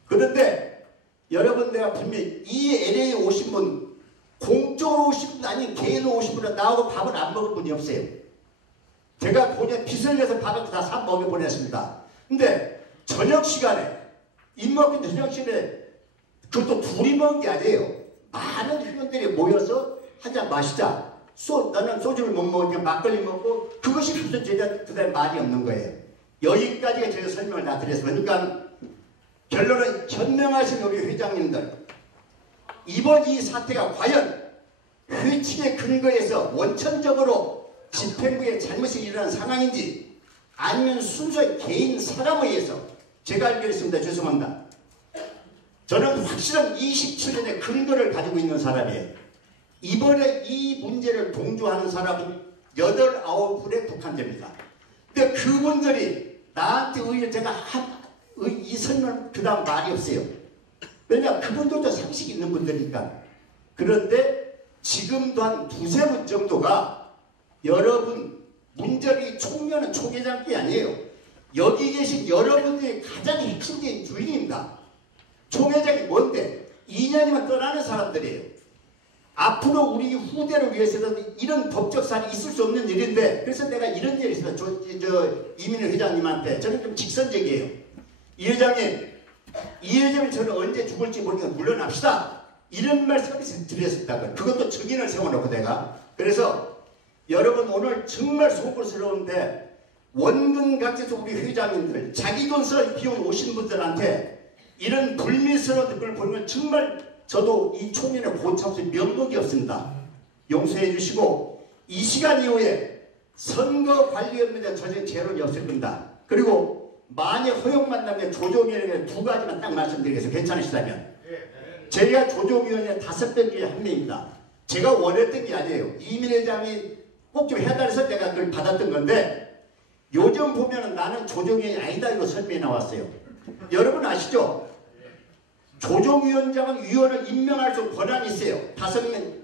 그런데 여러분 내가 분명히 이 LA에 오신 분 공적으로 오신 분 아닌 개인으로 오신 분은 나하고 밥을 안 먹은 분이 없어요. 제가 본인 빚을 내서 밥을 다 사 먹여 보냈습니다. 근데 저녁 시간에 입먹은 저녁 시간에 그것도 둘이 먹은 게 아니에요. 많은 회원들이 모여서 한잔 마시자. 나는 소주를 못 먹으니까 막걸리 먹고 그것이 무슨 제가 그다음에 말이 없는 거예요. 여기까지가 제가 설명을 다 드렸습니다. 그러니까 결론은 현명하신 우리 회장님들, 이번 이 사태가 과연 회칙의 근거에서 원천적으로 집행부의 잘못이 일어난 상황인지 아니면 순수히 개인 사람에 의해서 제가 알기로 있습니다. 죄송합니다. 저는 확실한 27년의 근거를 가지고 있는 사람이에요. 이번에 이 문제를 동조하는 사람은 8, 9분에 국한됩니다. 근데 그분들이 나한테 오히려 제가 이 설명 그 다음 말이 없어요. 왜냐 그분들도 상식이 있는 분들이니까. 그런데 지금도 한 2-3분 정도가 여러분 문제의 총련은 총회장이 아니에요. 여기 계신 여러분들이 가장 핵심적인 주인입니다. 총회장이 뭔데? 2년이면 떠나는 사람들이에요. 앞으로 우리 후대를 위해서는 이런 법적 사안이 있을 수 없는 일인데 그래서 내가 이런 일이 있어요. 이민희 회장님한테 저는 좀 직선적이에요. 이 회장님, 이 회장님 저는 언제 죽을지 모르니까 물러납시다. 이런 말씀을 드렸었다고요. 그것도 적인을 세워놓고 내가. 그래서 여러분 오늘 정말 송구스러운데 원근각지에서 우리 회장님들 자기 돈 써 비용 오신 분들한테 이런 불미스러운 댓글을 보면 정말 저도 이 총련의 고참수 면목이 없습니다. 용서해 주시고 이 시간 이후에 선거관리위원회에 전혀 제론이 없을 겁니다. 그리고 만약 허용만 나면 조정위원회 2가지만 딱 말씀드리겠습니다. 괜찮으시다면. 제가 조정위원회 5명 중에 1명입니다. 제가 원했던 게 아니에요. 이민 회장이 꼭 좀 해달라서 내가 그걸 받았던 건데 요즘 보면은 나는 조정위원이 아니다 이거 설명이 나왔어요. 여러분 아시죠? 조정위원장은 위원을 임명할 수 권한이 있어요. 5명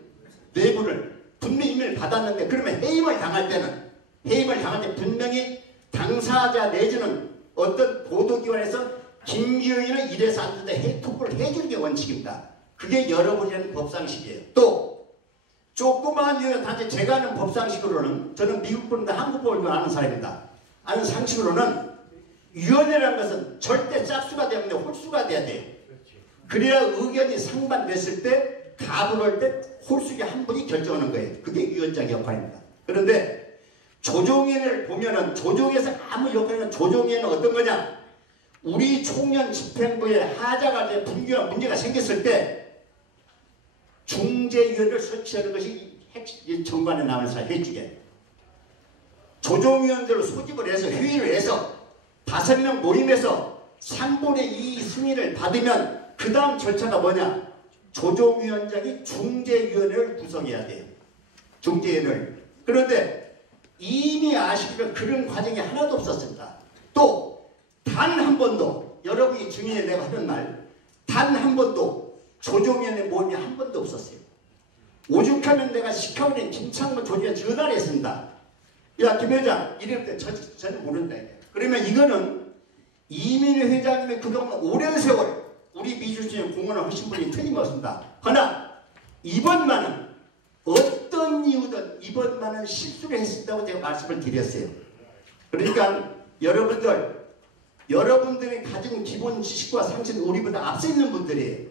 내부를 분명히 임명을 받았는데 그러면 해임을 당할 때 분명히 당사자 내지는 어떤 보도기관에서 김기현이는 이래서 안 된다 투표를 해주는 게 원칙입니다. 그게 여러분이 하는 법상식이에요. 또 조그마한 위원 단체 제가 아는 법상식으로는 저는 미국법인데 한국법을 아는 사람입니다. 아는 상식으로는 위원회라는 것은 절대 짝수가 되면 홀수가 돼야 돼요. 그래야 의견이 상반됐을 때 가불할 때 홀수의 한 분이 결정하는 거예요. 그게 위원장 역할입니다. 그런데 조정위원회를 보면은 조정에서 아무 역할이나 조정위원회는 어떤 거냐? 우리 총련 집행부에 하자가 돼 분규와 문제가 생겼을 때 중재위원회를 설치하는 것이 정관에 나오는 사람 해주게. 조정위원들을 소집을 해서 회의를 해서 5명 모임에서 3분의 2 승인을 받으면 그 다음 절차가 뭐냐? 조정위원장이 중재위원회를 구성해야 돼요. 중재위원회를. 그런데 이미 아시기로 그런 과정이 하나도 없었습니다. 또 단 한 번도 여러분이 증인에 내가 하는 말 단 한 번도 조정위원회 모임이 한 번도 없었어요. 오죽하면 내가 시카고에 김창문 조정위원 전화를 했습니다. 야 김회장 이럴 때 저는 모른다. 그러면 이거는 이민희 회장님의 그동안 오랜 세월 우리 민주주의 공헌을 하신 분이 틀림없습니다. 그러나 이번만은 어떤 이유든 이번만은 실수를 했다고 제가 말씀을 드렸어요. 그러니까 여러분들이 가진 기본 지식과 상식은 우리보다 앞서 있는 분들이에요.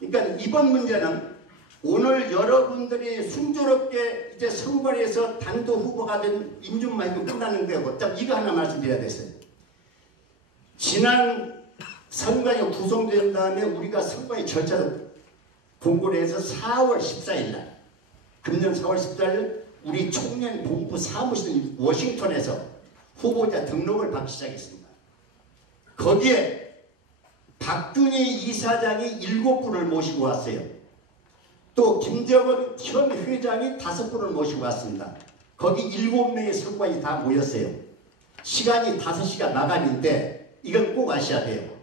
그러니까 이번 문제는 오늘 여러분들이 순조롭게 이제 선거에서 단독 후보가 된 임준만이고 끝나는 거고 이거 하나 말씀드려야 됐어요. 지난 선관위 구성된 다음에 우리가 선관위 절차를 공고를 해서 4월 14일 날 금년 4월 14일 우리 총련 본부 사무실 워싱턴에서 후보자 등록을 받기 시작했습니다. 거기에 박균희 이사장이 7분을 모시고 왔어요. 또 김정은 현 회장이 5분을 모시고 왔습니다. 거기 7명의 선관위 다 모였어요. 시간이 5시간 마감인데 이건 꼭 아셔야 돼요.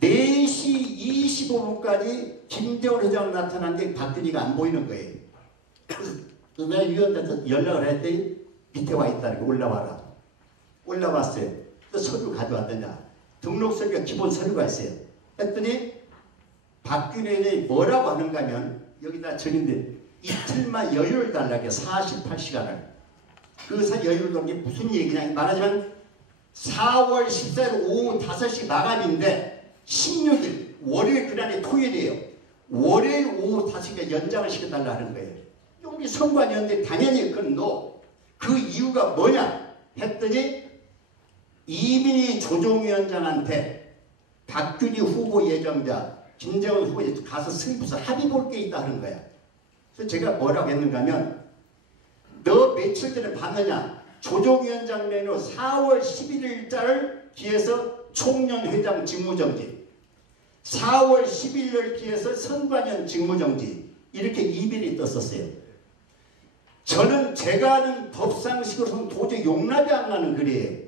4시 25분까지 김정은 회장 나타났는데 박균희가 안 보이는 거예요. 그래서 내가 위원한테 연락을 했더니 밑에 와 있다는 거 올라와라. 올라왔어요. 또 서류 가져왔더냐. 등록서류가 기본 서류가 있어요. 했더니 박균희 회장이 뭐라고 하는가 하면 여기다 적인데 이틀만 여유를 달라게 48시간을. 그 여유를 달라는 게 무슨 얘기냐 말하자면 4월 14일 오후 5시 마감인데 16일 월요일 그날이 토요일이에요. 월요일 오후 5시까지 연장을 시켜달라 하는 거예요. 우리 선관위원들이 당연히 그건 그 이유가 뭐냐 했더니 이민희 조정위원장한테 박균희 후보 예정자 김정은 후보에 가서 승부서 합의 볼 게 있다 하는 거야. 그래서 제가 뭐라고 했는가 하면 너 며칠 전에 봤느냐. 조정위원장 메뉴 4월 11일자를 기해서 총련회장 직무정지 4월 11일을 기해서 선관위원 직무정지 이렇게 이별이 떴었어요. 저는 제가 아는 법상식으로서는 도저히 용납이 안 가는 글이에요.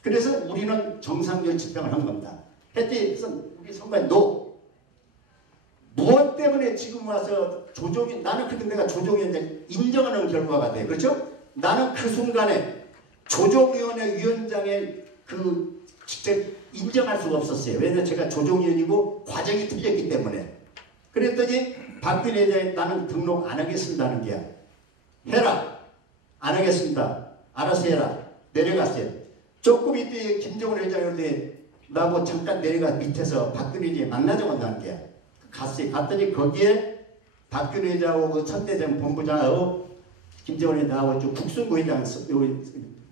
그래서 우리는 정상적인 집행을 한 겁니다. 했더니 우리 선관위 무엇 때문에 지금 와서 나는 그렇게 내가 조정위원장 인정하는 결과가 돼. 그렇죠? 나는 그 순간에 조정위원회 위원장의 직접 인정할 수가 없었어요. 왜냐하면 제가 조정위원이고 과정이 틀렸기 때문에. 그랬더니 박균희 회장이 나는 등록 안 하겠습니다는 게야. 해라. 안 하겠습니다. 알아서 해라. 내려갔어요. 조금 이때 김정은 회장이 나 뭐 잠깐 내려가 밑에서 박균희 회장이 만나자고 한다는 게야. 갔어요. 갔더니 거기에 박균희 회장하고 그 선대장 본부장하고 김정은 회장하고 국수부 회장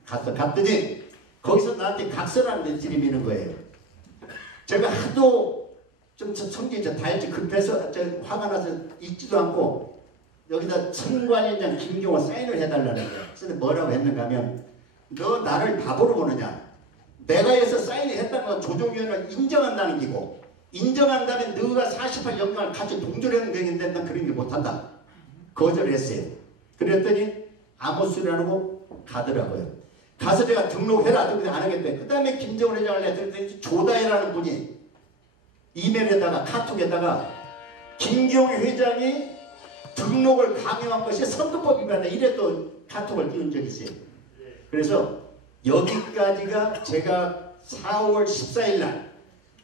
갔더니 거기서 나한테 각서라는 멘트를 미는 거예요. 제가 하도 좀 성질이 다 했지 급해서 화가 나서 읽지도 않고 여기다 선관위원장 김경호 사인을 해달라는 거예요. 그래서 뭐라고 했는가 하면 너 나를 바보로 보느냐. 내가 해서 사인을 했다는 건 조정위원을 인정한다는 기고 인정한다면 너가 48 영장을 같이 동조하는 명인데 난 그런 게 못한다. 거절을 했어요. 그랬더니 아무 소리 안 하고 가더라고요. 가서 내가 등록해라. 근데 안 하겠대. 그 다음에 김정은 회장을 했더니 조다혜라는 분이 이메일에다가 카톡에다가 김경희 회장이 등록을 강요한 것이 선거법 위반이다. 이래 또 카톡을 띄운 적이 있어요. 그래서 여기까지가 제가 4월 14일 날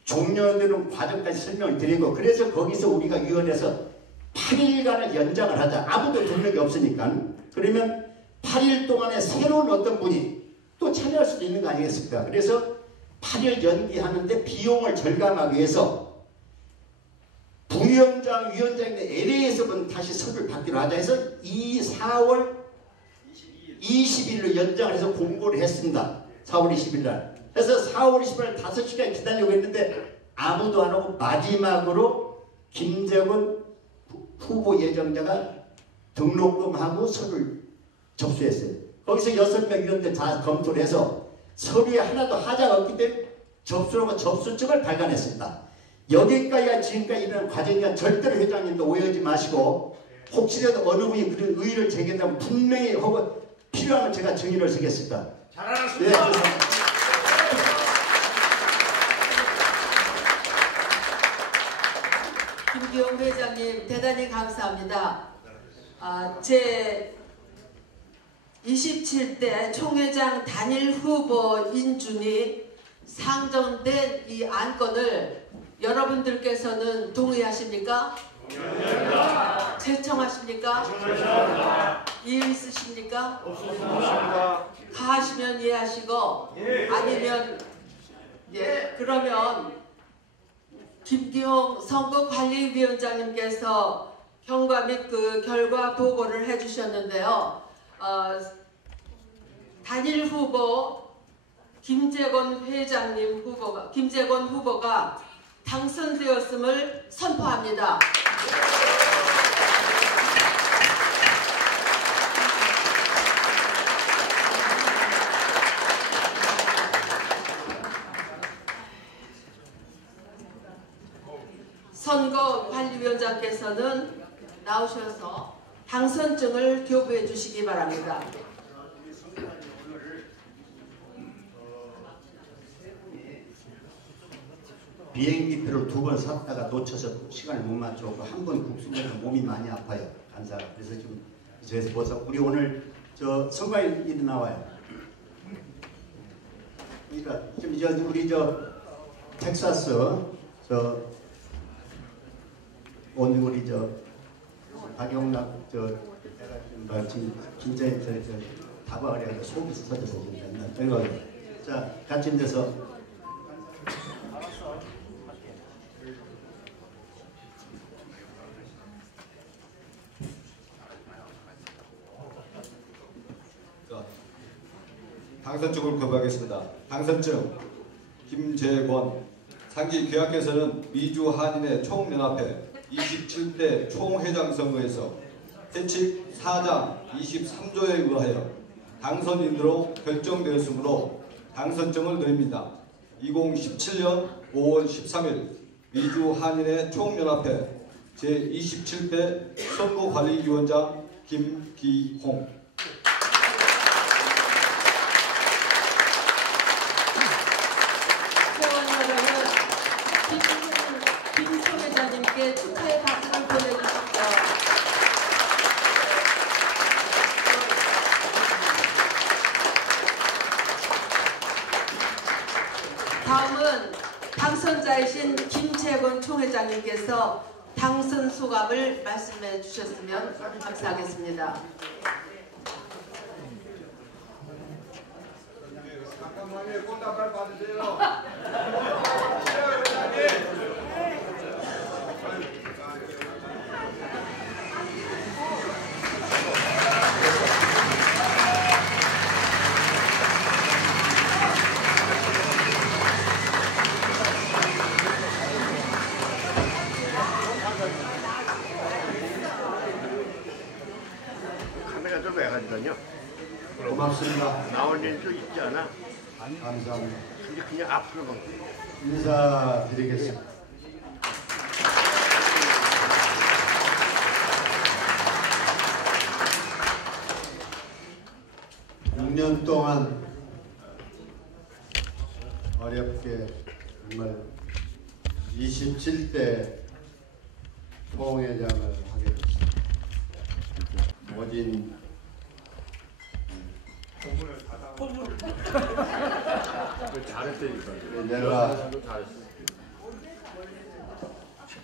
종료되는 과정까지 설명을 드리고, 그래서 거기서 우리가 위원회에서 8일간을 연장을 하자. 아무도 등록이 없으니까. 그러면 8일 동안에 새로운 어떤 분이 또 참여할 수도 있는 거 아니겠습니까? 그래서 8일 연기하는데 비용을 절감하기 위해서 부위원장, 위원장인데 LA에서는 다시 서류를 받기로 하자 해서 4월 20일로 연장을 해서 공고를 했습니다. 4월 20일 날. 그래서 4월 20일 날 5시간 기다리려고 했는데 아무도 안 하고 마지막으로 김재원 후보 예정자가 등록금하고 서류를 접수했어요. 거기서 6명 위원들 다 검토를 해서 서류에 하나도 하자가 없기 때문에 접수하고 접수증을 발간했습니다. 여기까지가 지금까지 이런 과정이니까 절대로 회장님도 오해하지 마시고, 혹시라도 어느 분이 그런 의의를 제기한다면 분명히 혹은 필요하면 제가 증인을 서겠습니다. 잘하셨습니다. 네, 죄송합니다. 김기용 회장님 대단히 감사합니다. 제 27대 총회장 단일 후보 인준이 상정된 이 안건을 여러분들께서는 동의하십니까? 동의합니다. 제청하십니까? 제청합니다. 이해 있으십니까? 없습니다. 가하시면 이해하시고, 아니면 그러면 김기용 선거관리위원장님께서 경과 및 그 결과 보고를 해주셨는데요. 단일 후보 김재권 후보가 당선되었음을 선포합니다. 선거관리위원장께서는 나오셔서 당선증을 교부해 주시기 바랍니다. 비행기표를 2번 샀다가 놓쳐서 시간을 못 맞췄고, 한 번 국수에서 몸이 많이 아파요. 간사가. 그래서 좀 저에서 벌써 우리 오늘 저 선거일이 나와요. 그러니까 좀 이제 우리 텍사스 오늘 우리 박영락 내가 지금 긴장이 다박을 해가지고 속이 터져서 지금 맨날 자 같이 앉아서. 당선증을 거부하겠습니다. 당선증 김재권. 상기 계약께서는 미주 한인회 총연합회 27대 총회장 선거에서 세칙 4장 23조에 의하여 당선인으로 결정되었으므로 당선증을 드립니다. 2017년 5월 13일 미주 한인회 총연합회 제27대 선거관리위원장 김기홍. 축하의 박수를 보내주십시오. 다음은 당선자이신 김재권 총회장님께서 당선 소감을 말씀해 주셨으면 감사하겠습니다. 잠깐만요. 꽃다발 받으세요. 카메라도 왜 가져다녀? 고맙습니다. 나올 일도 있지 않아? 감사합니다. 근데 그냥 앞으로만 인사드리겠습니다. 6년 동안 어렵게 정말 27대 총회장을 하게 됐습니다. 모진 잘했다니까. 내가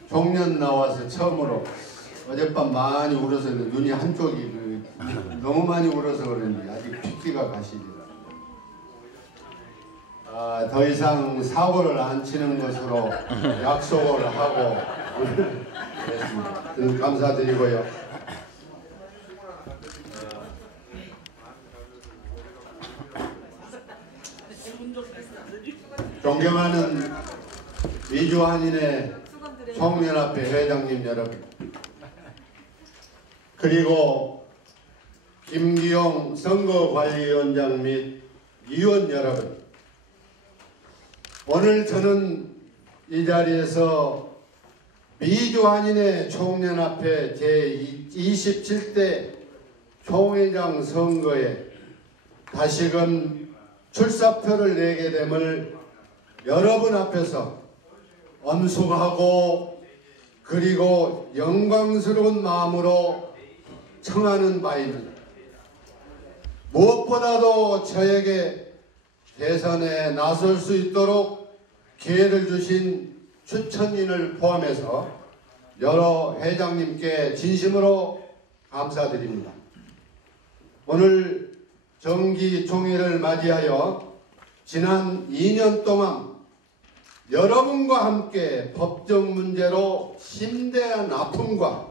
종년 나와서 처음으로 어젯밤 많이 울어서 눈이 한쪽이 너무 많이 울어서 그런지 아직 핏기가 가시지가 더 이상 사고를 안 치는 것으로 약속을 하고 그랬습니다. 감사드리고요. 존경하는 미주한인의 총연합회 회장님 여러분, 그리고 김기용 선거관리위원장 및 위원 여러분, 오늘 저는 이 자리에서 미주한인의 총연합회 제27대 총회장 선거에 다시금 출사표를 내게 됨을 여러분 앞에서 엄숙하고 그리고 영광스러운 마음으로 청하는 바입니다. 무엇보다도 저에게 대선에 나설 수 있도록 기회를 주신 추천인을 포함해서 여러 회장님께 진심으로 감사드립니다. 오늘 정기총회를 맞이하여 지난 2년 동안 여러분과 함께 법적 문제로 심대한 아픔과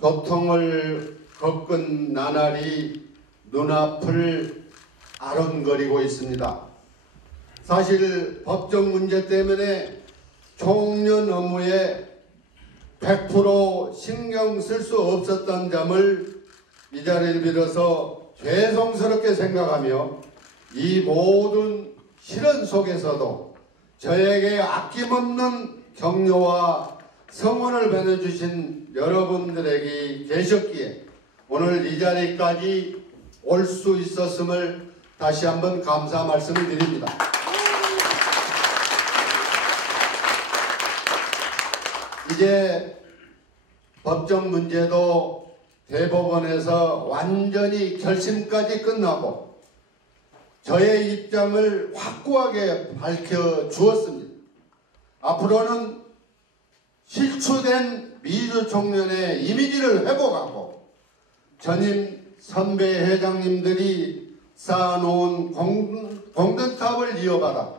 고통을 겪은 나날이 눈앞을 아른거리고 있습니다. 사실 법적 문제 때문에 총련 업무에 100% 신경 쓸 수 없었던 점을 이 자리를 빌어서 죄송스럽게 생각하며 이 모든 시련 속에서도 저에게 아낌없는 격려와 성원을 보내주신 여러분들에게 계셨기에 오늘 이 자리까지 올 수 있었음을 다시 한번 감사 말씀을 드립니다. 이제 법적 문제도 대법원에서 완전히 결심까지 끝나고 저의 입장을 확고하게 밝혀주었습니다. 앞으로는 실추된 미주총련의 이미지를 회복하고 전임 선배 회장님들이 쌓아놓은 공든탑을 이어받아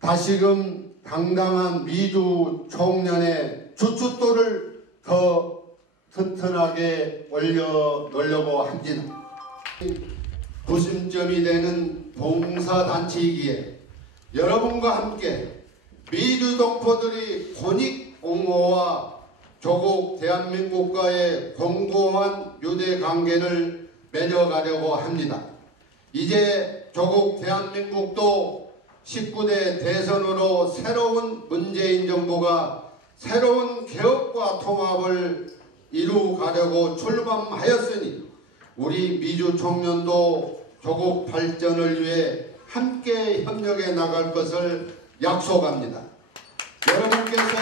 다시금 당당한 미주총련의 주춧돌을 더 튼튼하게 올려놓으려고 합니다. 구심점이 되는 봉사단체이기에 여러분과 함께 미주동포들이 권익 옹호와 조국 대한민국과의 공고한 유대관계를 맺어가려고 합니다. 이제 조국 대한민국도 19대 대선으로 새로운 문재인 정부가 새로운 개혁과 통합을 이루가려고 출범하였으니 우리 미주총련도 조국 발전을 위해 함께 협력해 나갈 것을 약속합니다. 여러분께서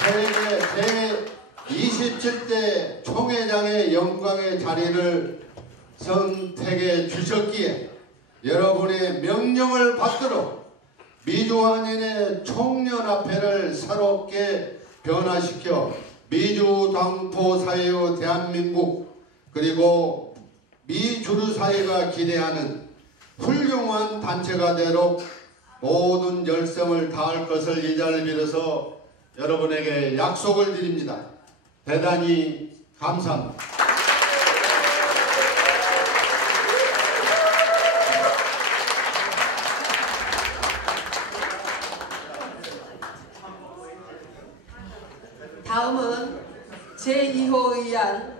저에게 제27대 총회장의 영광의 자리를 선택해 주셨기에 여러분의 명령을 받들어 미주한인의 총연합회를 새롭게 변화시켜 미주당포 사회의 대한민국 그리고 미주류 사회가 기대하는 훌륭한 단체가 되도록 모든 열성을 다할 것을 이 자리를 빌어서 여러분에게 약속을 드립니다. 대단히 감사합니다. 다음은 제2호 의안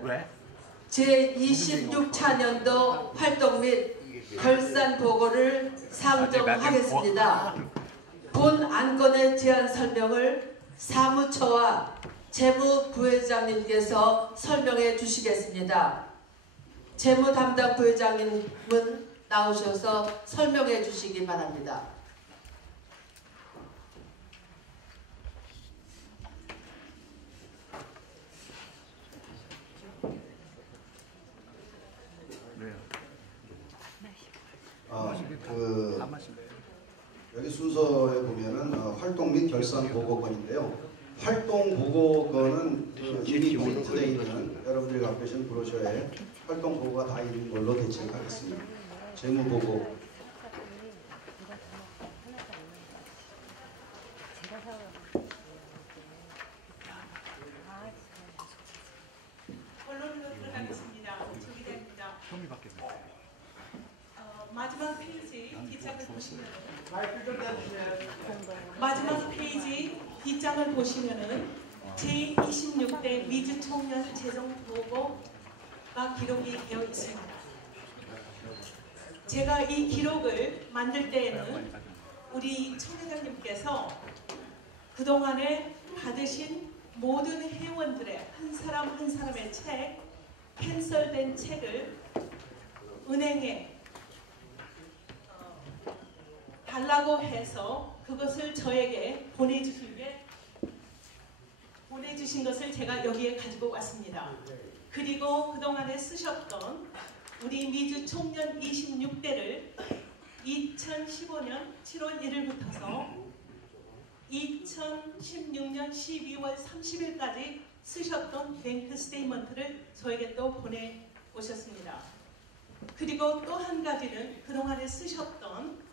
제26차년도 활동 및 결산 보고를 상정하겠습니다. 본 안건의 제안 설명을 사무처와 재무부회장님께서 설명해 주시겠습니다. 재무담당 부회장님은 나오셔서 설명해 주시기 바랍니다. 여기 순서에 보면은 활동 및 결산 보고건인데요. 활동 보고건은 이미 프린트되어 있는 여러분들이 갖고 계신 브로셔에 활동 보고가 다 있는 걸로 대체하겠습니다. 재무 보고. 본론으로 들어가겠습니다. 준비됩니다. 마지막 페이지 뒷장을 보시면 제26대 미주 청년 재정 보고가 기록이 되어 있습니다. 제가 이 기록을 만들 때에는 우리 총회장님께서 그동안에 받으신 모든 회원들의 한 사람 한 사람의 책, 캔슬된 책을 은행에 달라고 해서 그것을 저에게 보내주신 것을 제가 여기에 가지고 왔습니다. 그리고 그동안에 쓰셨던 우리 미주 총년 26대를 2015년 7월 1일부터서 2016년 12월 30일까지 쓰셨던 뱅크 스테이트먼트를 저에게 또 보내오셨습니다. 그리고 또 한 가지는 그동안에 쓰셨던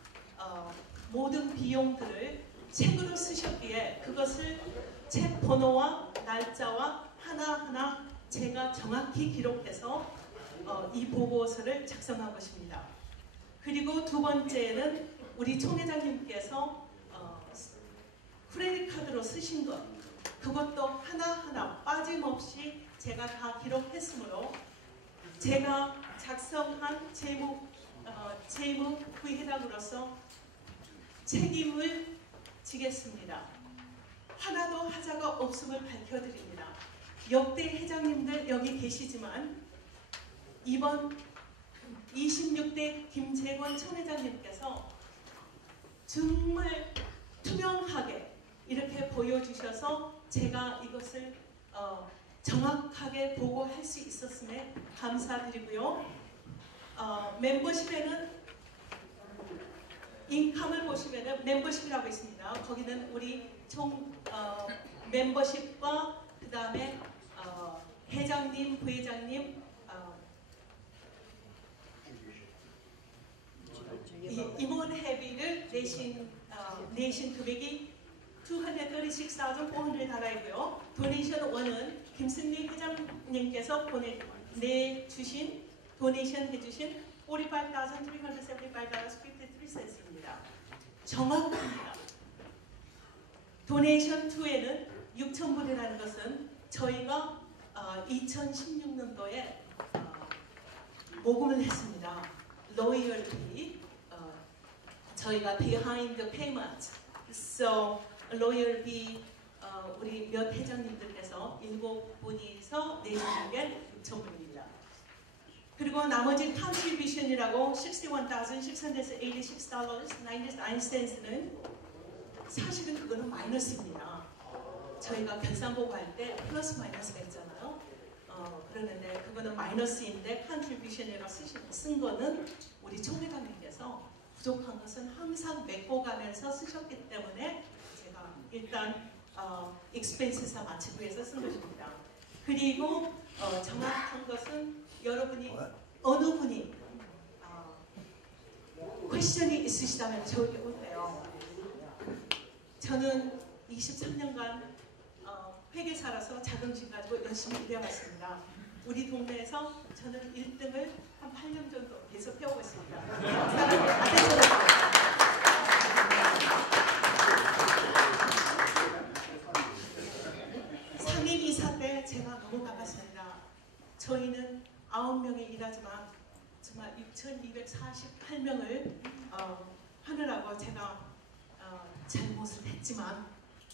모든 비용들을 책으로 쓰셨기에 그것을 책 번호와 날짜와 하나하나 제가 정확히 기록해서 이 보고서를 작성한 것입니다. 그리고 두 번째는 우리 총회장님께서 크레딧 카드로 쓰신 것, 그것도 하나하나 빠짐없이 제가 다 기록했으므로 제가 작성한 재무 부회장으로서 책임을 지겠습니다. 하나도 하자가 없음을 밝혀드립니다. 역대 회장님들 여기 계시지만 이번 26대 김재권 총회장님께서 정말 투명하게 이렇게 보여주셔서 제가 이것을 정확하게 보고할 수 있었음에 감사드리고요. 멤버십에는 인컴을 보시면은 멤버십이라고 있습니다. 거기는 우리 총 멤버십과 그 다음에 회장님, 부회장님, 임원 회비를 내신 금액이 236,400 도네이션 1은 김승리 회장님께서 내주신 도네이션 해주신 $45,375.53입니다. 정확합니다. 도네이션 2에는 6,000불이라는 것은 저희가 2016년도에 모금을 했습니다. 로열티 저희가 behind the payment. So 로열티 우리 몇 회장님들께서 7분이서 내주신 게 6,000불입니다. 그리고 나머지 contribution이라고 $61,686.99는 사실은 그거는 마이너스입니다. 저희가 결산보고 할 때 플러스 마이너스가 있잖아요. 그러는데 그거는 마이너스인데 contribution이라고 쓴 거는 우리 총회장님께서 부족한 것은 항상 메꿔 가면서 쓰셨기 때문에 제가 일단 expens에서 맞추기 위해서 쓴 것입니다. 그리고 정확한 것은 여러분이 어느 분이 퀘스천이 있으시다면 저에게 오세요. 저는 23년간 회계사라서 자긍심 가지고 열심히 일해왔습니다. 우리 동네에서 저는 1등을 한 8년 정도 계속 해오고 있습니다. 상임이사 때 제가 너무 반갑습니다. 저희는 9명이 일하지만 정말 6,248명을 하느라고 제가 잘못을 했지만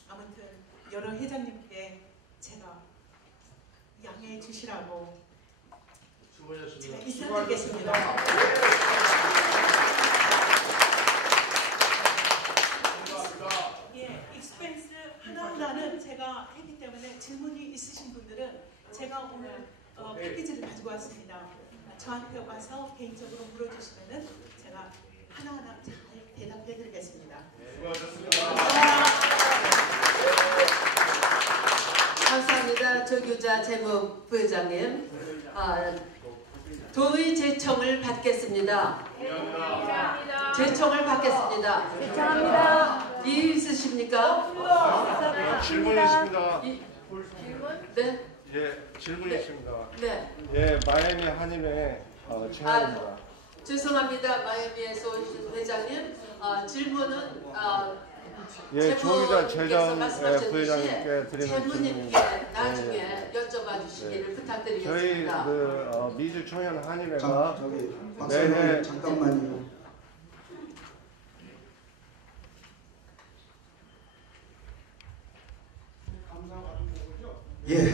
아무튼 여러 회장님께 제가 양해해 주시라고 제가 인사드리겠습니다. 제가 오늘 패키지를 가지고 왔습니다. 저한테 와서 개인적으로 물어주시면은 제가 하나하나 잘 대답해드리겠습니다. 감사합니다. 조규자 재무부회장님. 도의 제청을 받겠습니다. 제청을 받겠습니다. 제청합니다. 이유 있으십니까? 질문이 있습니다. 네. 예, 질문이 있습니다. 네. 예, 마이애미 한인회 최하입니다. 죄송합니다. 마이애미에서 오신 회장님. 질문은 예, 조규자 재정 말씀하셨듯이 부회장님께 드리는 재무님께 질문입니다. 나중에 여쭤봐 주시기를 저희 부탁드리겠습니다. 미주 청년 한인회가 저기 매해 박사님 잠깐만요. 예,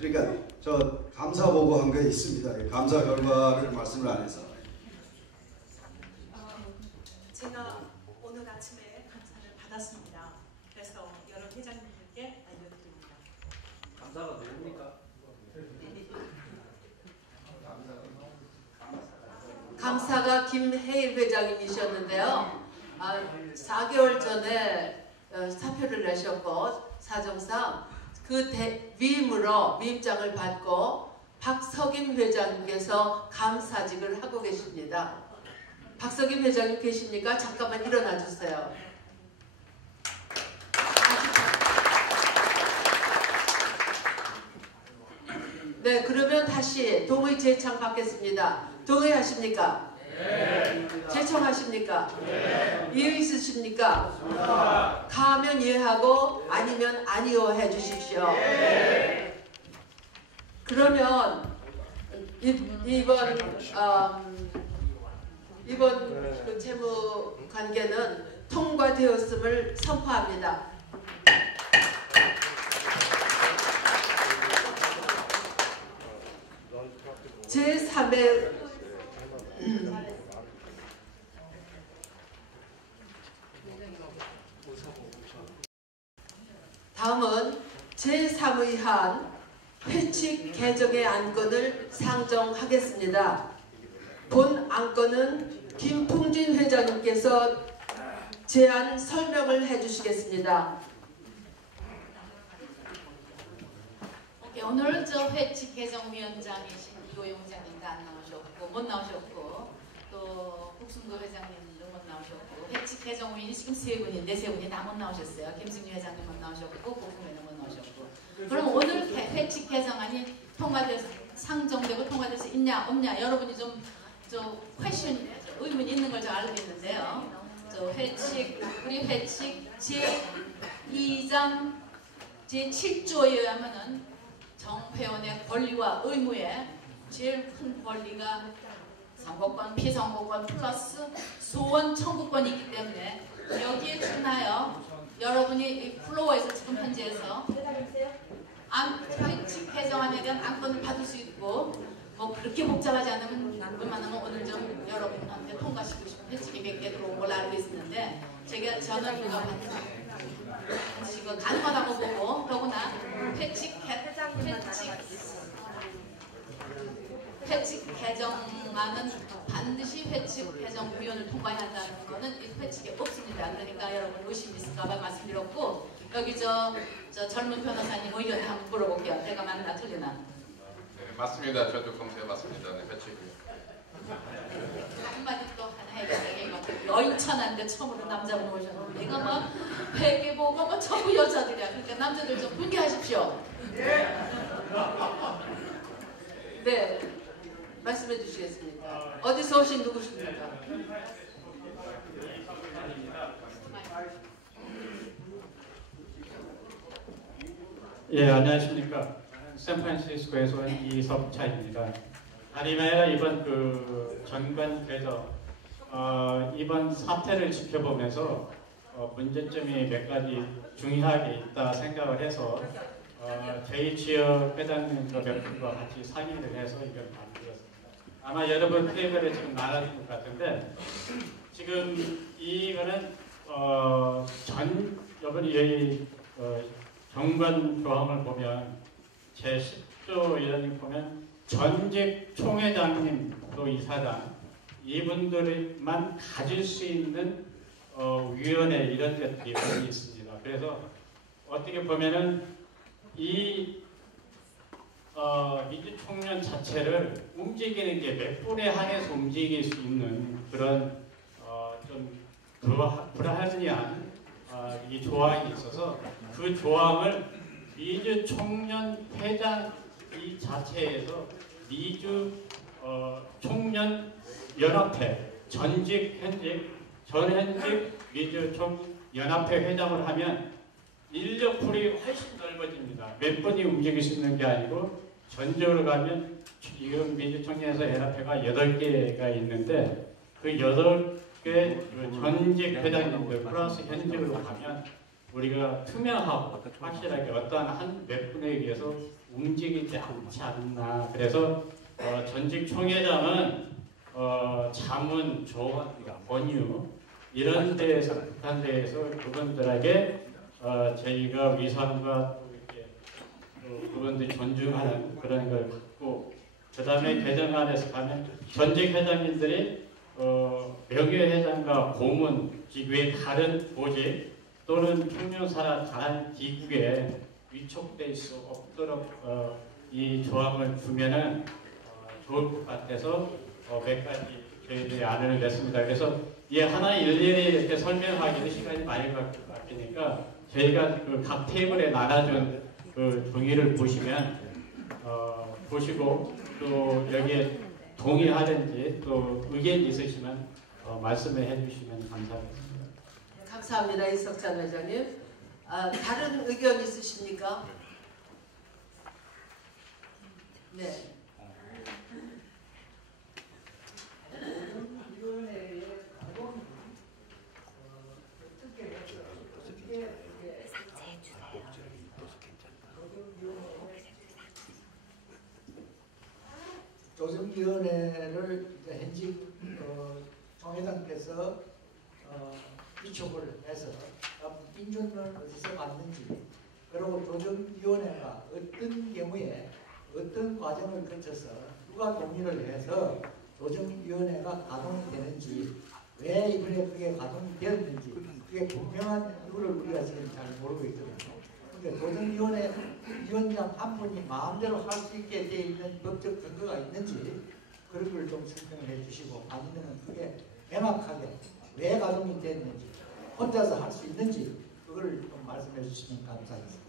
그러니까 저 감사 보고한 게 있습니다. 감사 결과를 말씀을 안 해서. 제가 오늘 아침에 감사를 받았습니다. 그래서 여러 회장님들께 알려드립니다. 감사가 누굽니까? 감사가 김혜일 회장님이셨는데요. 4개월 전에 사표를 내셨고 사정상 그 위임으로 위임장을 받고 박석임 회장님께서 감사직을 하고 계십니다. 박석임 회장님 계십니까? 잠깐만 일어나 주세요. 네, 그러면 다시 동의 제청 받겠습니다. 동의하십니까? 네. 제청하십니까? 네. 이유 있으십니까? 가면 이해하고 아니면 아니요 해주십시오. 네. 그러면 이번 그 채무 관계는 통과되었음을 선포합니다. 제3회 다음은 제3의한 회칙 개정의 안건을 상정하겠습니다. 본 안건은 김풍진 회장님께서 제안 설명을 해주시겠습니다. 오늘 저 회칙 개정위원장이신 이호영 회장님도 안 나오셨고 못 나오셨고 또 국sun도 회장님도 못 나오셨고 회칙 개정위원이 지금 세 분이 다 못 나오셨어요. 김승유 회장님 못 나오셨고 고금회는 못 나오셨고. 그럼 오늘 회칙 개정안이 통과돼서 상정되고 통과될 수 있냐 없냐 여러분이 좀 퀘션 의문이 있는 걸 잘 알고 있는데요. 우리 회칙 제2장 제7조에 의하면은 정회원의 권리와 의무에 제일 큰 권리가 선거권, 피선거권 플러스 소원 청구권이기 때문에 여기에 준하여 여러분이 이 플로어에서 지금 현재에서 회칙 개정안에 대한 안건을 받을 수 있고 뭐 그렇게 복잡하지 않으면 웬만하면 오늘 좀 여러분한테 통과시키고 싶은 회칙이 몇 개 들어온 걸로 알고 있었는데 저는 이거 가능하다고 보고 더구나 회칙 개정안은 반드시 회칙 개정위원을 통과해야 한다는 거는 이 회칙에 없습니다. 그러니까 여러분 의심이 있을까봐 말씀드렸고 여기 저 젊은 변호사님 의견 한번 물어볼게요. 제가 맞나 틀리나? 네, 맞습니다. 저도 검토해봤습니다. 네, 회칙을. 한마디 또 하나 해야겠다. 여인천한데 처음으로 남자분 오셨는데 내가 뭐 회계 보고 뭐 전부 여자들이야. 그러니까 남자들 좀 분개하십시오. 네, 말씀해 주시겠습니까? 어디서 오신 누구십니까? 예, 안녕하십니까. 샌프란시스코에서 온 이석차입니다. 아니면 이번 그 전관 개정 이번 사태를 지켜보면서 문제점이 몇 가지 중요하게 있다 생각을 해서 저희 지역 회장님과 몇 분과 같이 상의를 해서 이걸 만들었습니다. 아마 여러분 테이블에 지금 나가는 것 같은데 지금 이거는 이번에 여기 정관 조항을 보면 제10조 이런 보면 전직 총회장님 또 이사장 이분들만 가질 수 있는 위원회 이런 것들이 많이 있습니다. 그래서 어떻게 보면은 이 민주총련 자체를 움직이는 게 몇 분에 한해서 움직일 수 있는 그런 좀 불합리한 이 조항이 있어서 그 조항을 민주총련 회장 이 자체에서 미주 총련 연합회 전직 전현직 미주총연합회 회장을 하면 인력풀이 훨씬 넓어집니다. 몇 분이 움직일 수 있는 게 아니고 전적으로 가면 지금 민주총련에서 연합회가 8개가 있는데 그 8개 전직 회장님들 플러스 현직으로 가면 우리가 투명하고 확실하게 어떠한 한 몇 분에 의해서 움직이지 않지 않나. 그래서 전직 총회장은 자문, 조언, 권유 이런 데에서 북한 데에서 그분들에게 저희가 위상과 또 이렇게 그분들이 존중하는 그런 걸 갖고 그 다음에 개정안에서 가면 전직 회장님들이 명예회장과 고문 기구의 다른 보직 또는 총련사나 다른 기구에 위촉될 수 없도록 이 조항을 두면은 좋을 것 같아서 몇 가지 저희들이 안을 냈습니다. 그래서 이 하나 일일이 이렇게 설명하기는 시간이 많이 걸리니까 저희가 그 각 테이블에 나눠준 그 종이를 보시면 보시고 또 여기에 동의하든지 또 의견 있으시면 말씀을 해주시면 감사하겠습니다. 감사합니다. 이석찬 회장님. 다른 의견 있으십니까? 네. 조정위원회를 현직 총회장께서 위촉을 해서 인준을 어디서 받는지 그리고 조정위원회가 어떤 경우에 어떤 과정을 거쳐서 누가 동의를 해서 조정위원회가 가동이 되는지 왜 이번에 그게 가동이 되었는지 그게 분명한 이유를 우리가 지금 잘 모르고 있거든요. 그러니까 조정위원회 위원장 한 분이 마음대로 할 수 있게 되어 있는 법적 근거가 있는지 그런 걸 좀 설명을 해주시고 아니면 그게 명확하게 왜 가동이 됐는지 혼자서 할 수 있는지 그걸 좀 말씀해 주시면 감사하겠습니다.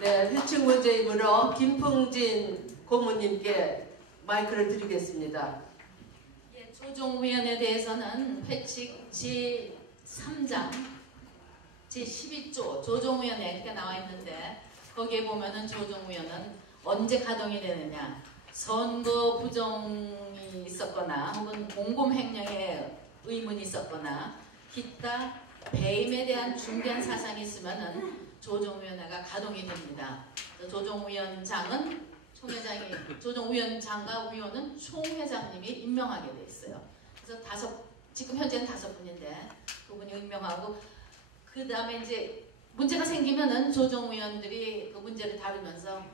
네, 회칙 문제이므로 김풍진 고문님께 마이크를 드리겠습니다. 예, 조정위원회에 대해서는 회칙 제3장 제12조 조정위원회 이렇게 나와 있는데 거기에 보면은 조정위원회는 언제 가동이 되느냐 선거 부정이 있었거나 혹은 공범횡령에 의문이 있었거나 기타 배임에 대한 중대한 사상이 있으면은 조정위원회가 가동이 됩니다. 조정위원장은 총회장이 조정위원장과 위원은 총회장님이 임명하게 돼 있어요. 그래서 지금 현재는 5분인데 그분이 임명하고 그 다음에 이제 문제가 생기면은 조정위원들이 그 문제를 다루면서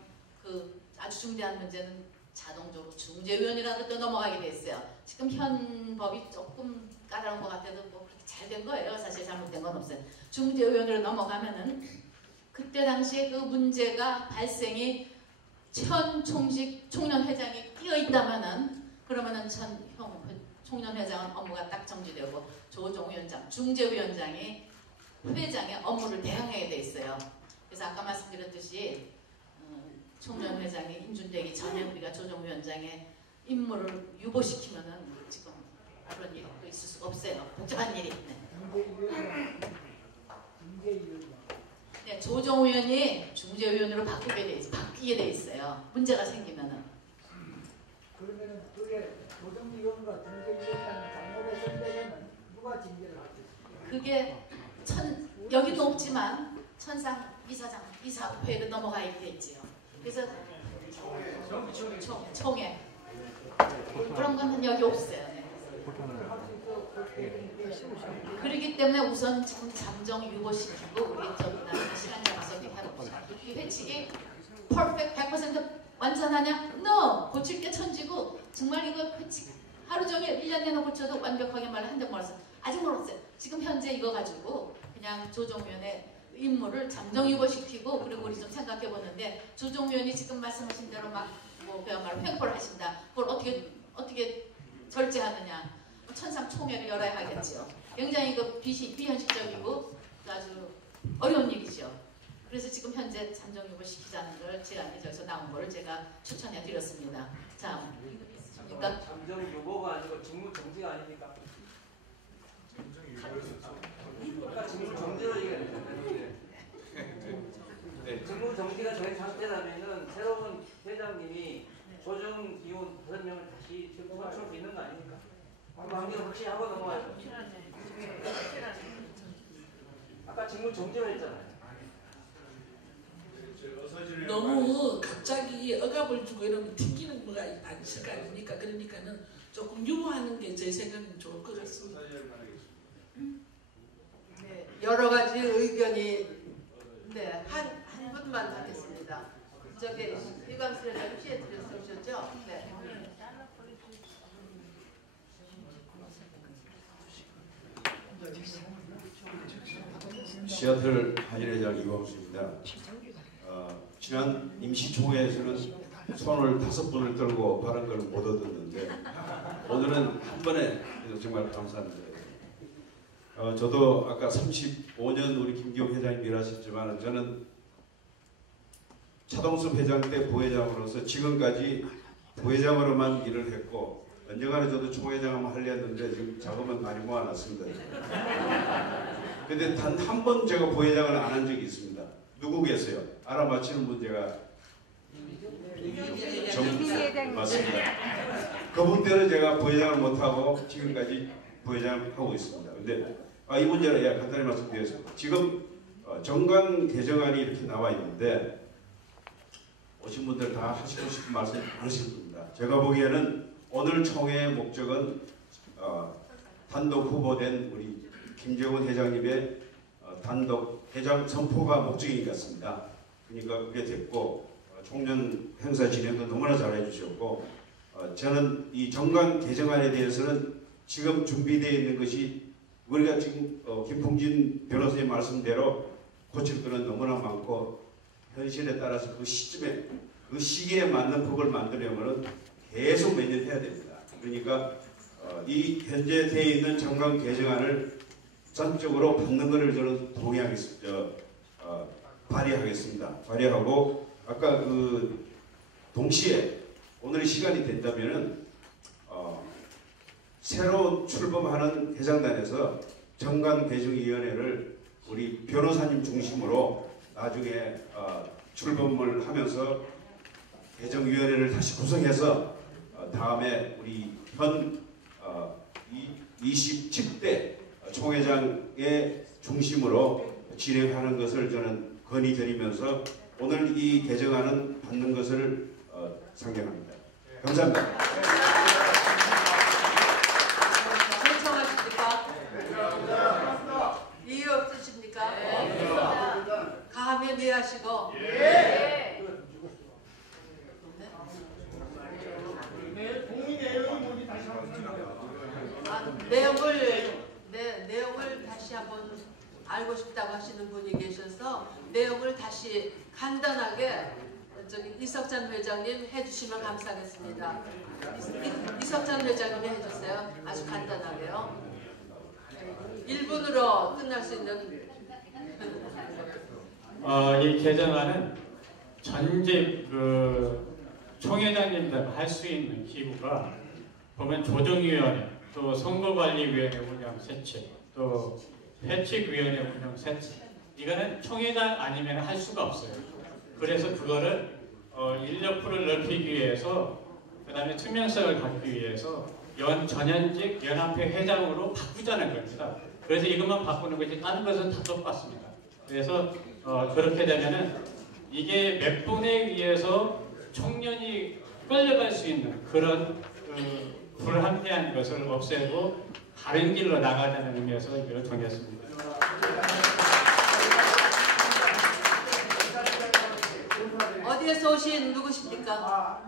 그 아주 중대한 문제는 자동적으로 중재위원이라도 또 넘어가게 돼 있어요. 지금 현 법이 조금 까다로운 것 같아도 뭐 그렇게 잘 된 거예요. 사실 잘못된 건 없어요. 중재위원으로 넘어가면은 그때 당시에 그 문제가 발생이 현 총련회장이 끼어 있다면은 그러면은 총련회장은 업무가 딱 정지되고 조정위원장, 중재위원장이 회장의 업무를 대행하게 돼 있어요. 그래서 아까 말씀드렸듯이 총련회장이 인준되기 전에 우리가 조정위원장의 임무를 유보시키면은 지금 그런 일이 있을 수가 없어요. 복잡한 일이. 네, 조정위원이 중재위원으로 바뀌게 돼 있어요. 문제가 생기면은. 그러면은 그게 조정위원과 중재위원장 장모의 선대에는 누가 징계를 하겠습니까? 그게 여기도 없지만 천상 이사회로 넘어가 있겠지요. 그래서 총회 그런 건 여기 없어요. 네. 그렇기 때문에 우선 지금 잠정 유보시키고 우리 좀 시간 잡아서 해봅시다. 이 회칙이 퍼펙트 100% 완전하냐? No! 고칠 게 천지고 정말 이거 하루 종일 1년 내내 고쳐도 완벽하게 말을 한 대 몰았어요. 아직 몰랐어요. 지금 현재 이거 가지고 그냥 조정위원회 임무를 잠정유보시키고 그리고 우리 좀 생각해 보는데 조정위원이 지금 말씀하신 대로 막 뭐 그야말로 횡포를 하신다. 그걸 어떻게 절제하느냐? 천상초면을 열어야 하겠죠. 굉장히 그 비현실적이고 아주 어려운 일이죠. 그래서 지금 현재 잠정유보 시키자는 걸 제안해줘서 나온 거를 제가 추천해 드렸습니다. 자, 그러니까 잠정유보가 아니고 직무정지가 아닙니까? 아까 직무정지로 얘기했는데 직무정지가 된 상태라면은 새로운 회장님이 조정위원 5명을 다시 지금 맞출 수 있는 거 아닙니까? 한 개 확실히 하고 넘어가죠. 아까 직무정지로 했잖아요. 너무 갑자기 억압을 주고 이러면 튕기는 뭐가 안 있을 거 아닙니까? 그러니까는 조금 유보하는 게 제 생각은 좋을 것 같습니다. 네, 여러 가지 의견이 한 분만 하겠습니다. 저기 이광수 회장님 시애틀에서 오셨죠? 네. 시애틀 한일회장 이광수입니다. 지난 임시총회에서는 손을 5분을 들고 발언 걸 못 얻었는데 오늘은 한 번에 정말 감사합니다. 저도 아까 35년 우리 김기용 회장님 일하셨지만 저는 차동수 회장 때 부회장으로서 지금까지 부회장으로만 일을 했고 언젠가는 저도 총회장 한번 하려 했는데 지금 작업은 많이 모아놨습니다. 근데 단 한 번 제가 부회장을 안 한 적이 있습니다. 누구 계세요? 알아맞히는 분 제가 맞습니다. 그분 때는 제가 부회장을 못하고 지금까지 부회장을 하고 있습니다. 근데 이 문제는 간단히 말씀드리겠습니다. 지금 정관 개정안이 이렇게 나와 있는데 오신 분들 다 하시고 싶은 말씀 많으실 겁니다. 제가 보기에는 오늘 총회의 목적은 단독 후보된 우리 김재원 회장님의 단독 회장 선포가 목적인 것 같습니다. 그러니까 그게 됐고 총련 행사 진행도 너무나 잘해 주셨고 저는 이 정관 개정안에 대해서는 지금 준비되어 있는 것이 우리가 지금 김풍진 변호사님 말씀대로 고칠 것은 너무나 많고 현실에 따라서 그 시점에 그 시기에 맞는 법을 만들려면 계속 몇 년 해야 됩니다. 그러니까 이 현재 되어 있는 정관 개정안을 전적으로 받는 것을 저는 동의하겠습니다. 발의하겠습니다. 발의하고 아까 그 동시에 오늘 시간이 된다면은 새로 출범하는 회장단에서 정관개정위원회를 우리 변호사님 중심으로 나중에 출범을 하면서 개정위원회를 다시 구성해서 다음에 우리 현 27대 총회장의 중심으로 진행하는 것을 저는 건의드리면서 오늘 이 개정안은 받는 것을 상정합니다. 감사합니다. 신청하십니까? 이유 없으십니까? 가함에 미하시고 내용을 다시 한번 알고 싶다고 하시는 분이 계셔서 내용을 다시 간단하게 저기 이석찬 회장님 해주시면 감사하겠습니다. 이석찬 회장님이 해주세요. 아주 간단하게요. 1분으로 끝날 수 있는 이 개정안은 전직 그 총회장님들 할 수 있는 기구가 보면 조정위원회, 또 선거관리위원회 운영 세치, 또 회칙위원회 운영 세치. 이거는 총회장 아니면 할 수가 없어요. 그래서 그거를 인력풀을 넓히기 위해서, 그 다음에 투명성을 갖기 위해서 전현직 연합회 회장으로 바꾸자는 겁니다. 그래서 이것만 바꾸는 거지 다른 것은 다 똑같습니다. 그래서 그렇게 되면은 이게 몇 분에 의해서 청년이 끌려갈 수 있는 그런 불합리한 것을 없애고 다른 길로 나가자는 의미에서 이걸 정했습니다. 어디에서 미국에서 오신 누구십니까?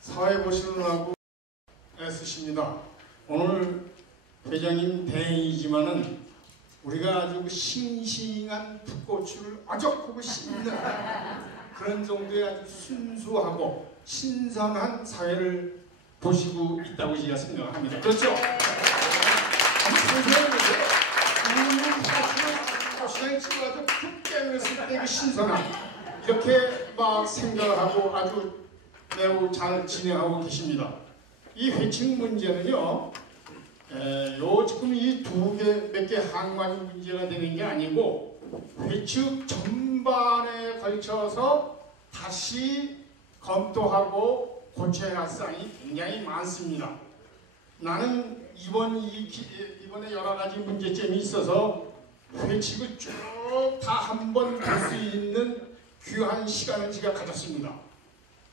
사회 보시느라고 애쓰십니다. 오늘 회장님 대행이지만은 우리가 아주 싱싱한 풋고추를 아적하고 씹는 그런 정도의 아주 순수하고 신선한 사회를 보시고 있다고 제가 생각합니다. 그렇죠? 고추장에 찍어가지고 푹 깨물었을 때 그 신선함 이렇게 막 생각하고 아주 매우 잘 진행하고 계십니다. 이 회칙 문제는요, 지금 이 몇 개 항만이 문제가 되는 게 아니고 회칙 전반에 걸쳐서 다시 검토하고 고쳐야 할 사항이 굉장히 많습니다. 나는 이번에 여러 가지 문제점이 있어서 회칙을 쭉 다 한번 볼 수 있는 귀한 시간을 제가 가졌습니다.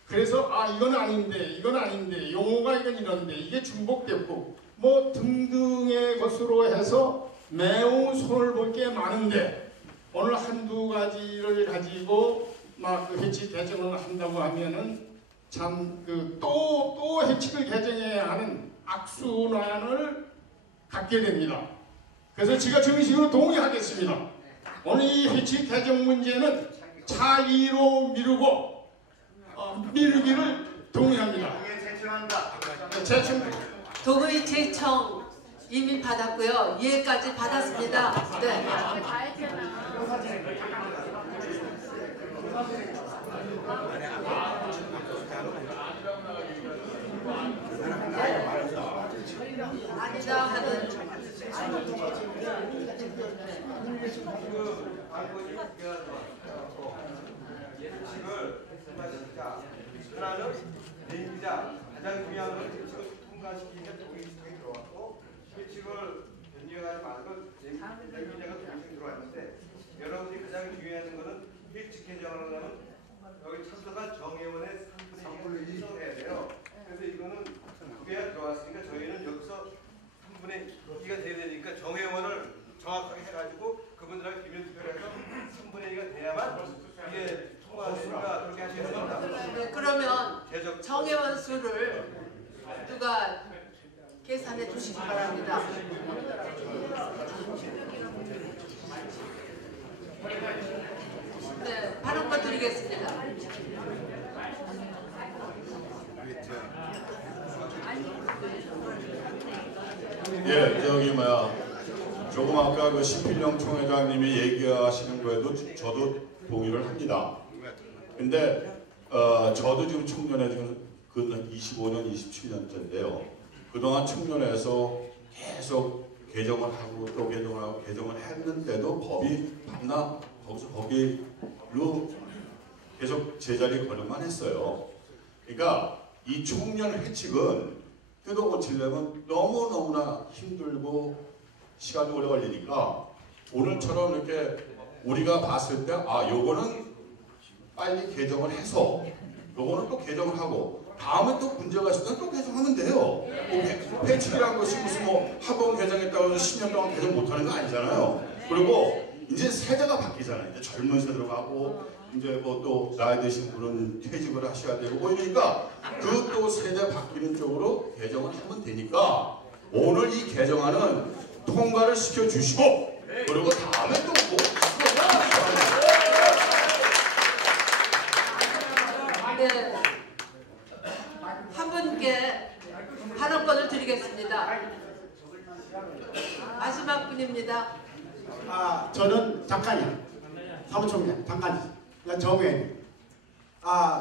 그래서 이건 아닌데 용어가 이건 이런데 이게 중복됐고 뭐 등등의 것으로 해서 매우 손을 볼 게 많은데 오늘 한두 가지를 가지고 막 회칙 개정을 한다고 하면은 참 또 회칙을 개정해야 하는 악순환을 갖게 됩니다. 그래서 제가 정식으로 동의하겠습니다. 오늘 이 회칙 개정 문제는 차이로 미루고 미루기를 동의합니다. 동의 제청 이미 받았고요. 이해까지 받았습니다. 네. 아니다 하는 하나는 대입자 가장 중요한 건 회칙을 통과시키는 게 동의성이 들어왔고 회칙을 변경하지 말고 대입자가 동의성이 들어왔는데 여러분들이 가장 중요한 거는 회칙 개정을 하려면 여기 참석한 정회원의 3분의 1을 신청해야 돼요. 그래서 이거는 두 개가 들어왔으니까 저희는 여기서 3분의 2가 돼야 되니까 정회원을 정확하게 해가지고 그분들하고 기밀 투표를 해서 3분의 2가 돼야만 이게 통과되니까 그렇게 하셔야 됩니다. 네, 그러면 정회원 수를 누가 계산해 주시기 바랍니다. 네, 발언권 드리겠습니다. 조금 아까 그 신필영 총회장님이 얘기하시는 거에도 저도 동의를 합니다. 근데 저도 지금 청년에 지금 25년, 27년째인데요. 그동안 청년에서 계속 개정을 하고 또 개정을 하고 개정을 했는데도 법이 맞나 거기로 계속 제자리에 걸음만 했어요. 그러니까 이 청년 회칙은 뜯어 고치려면 너무너무나 힘들고 시간이 오래 걸리니까 오늘처럼 이렇게 우리가 봤을 때 요거는 빨리 개정을 해서 요거는 또 개정을 하고 다음에 또 문제가 있으면 또 개정하면 돼요. 회칙이라는 것이 무슨 한 번 개정했다고 해서 10년 동안 개정 못하는 거 아니잖아요. 그리고 이제 세대가 바뀌잖아요. 이제 젊은 세대로 가고 이제 또 나이 드신 분은 퇴직을 하셔야 되고 이러니까 그 또 세대 바뀌는 쪽으로 개정을 하면 되니까 오늘 이 개정안은 통과를 시켜주시고 그리고 다음에 또 네, 한 분께 발언권을 드리겠습니다. 마지막 분입니다. 저는 잠깐이요. 사무총장 잠깐. 정회원님.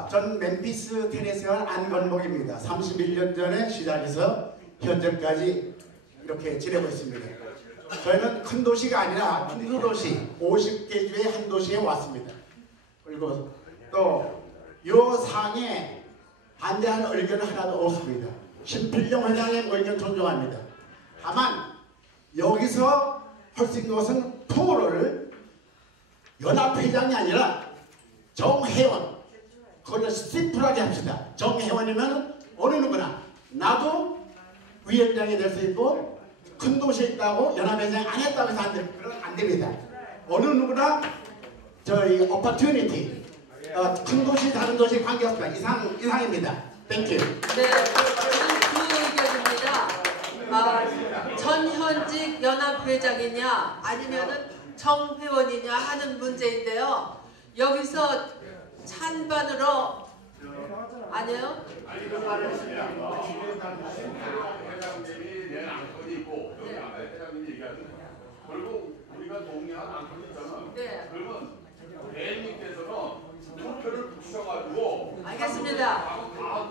전 멤피스 테네시와 안건복입니다. 31년 전에 시작해서 현재까지 이렇게 지내고 있습니다. 저희는 큰 도시가 아니라 중소도시 50개 주의 한 도시에 왔습니다. 그리고 또 요 상에 반대하는 의견은 하나도 없습니다. 신필용 회장의 의견 존중합니다. 다만 여기서 할 수 있는 것은 통으로를 연합회장이 아니라 정회원, 그걸 심플하게 합시다. 정회원이면 어느 누구나 나도 위원장이 될 수 있고 큰 도시에 있다고 연합회장 안 했다고 해서 안 됩니다. 어느 누구나 저희 opportunity 큰 도시 다른 도시 관계없습니다. 이상입니다. 땡큐. 네, 저는 그 의견입니다. 전현직 연합회장이냐 아니면은 정회원이냐 하는 문제인데요. 여기서 찬반으로 아니에요? 회장님이 내 안건이 있고 여기 회장님이 얘기하는 결국 우리가 동의한 안건이 있잖아. 네. 그러면 대행님께서는 투표를 붙여가지고 알겠습니다.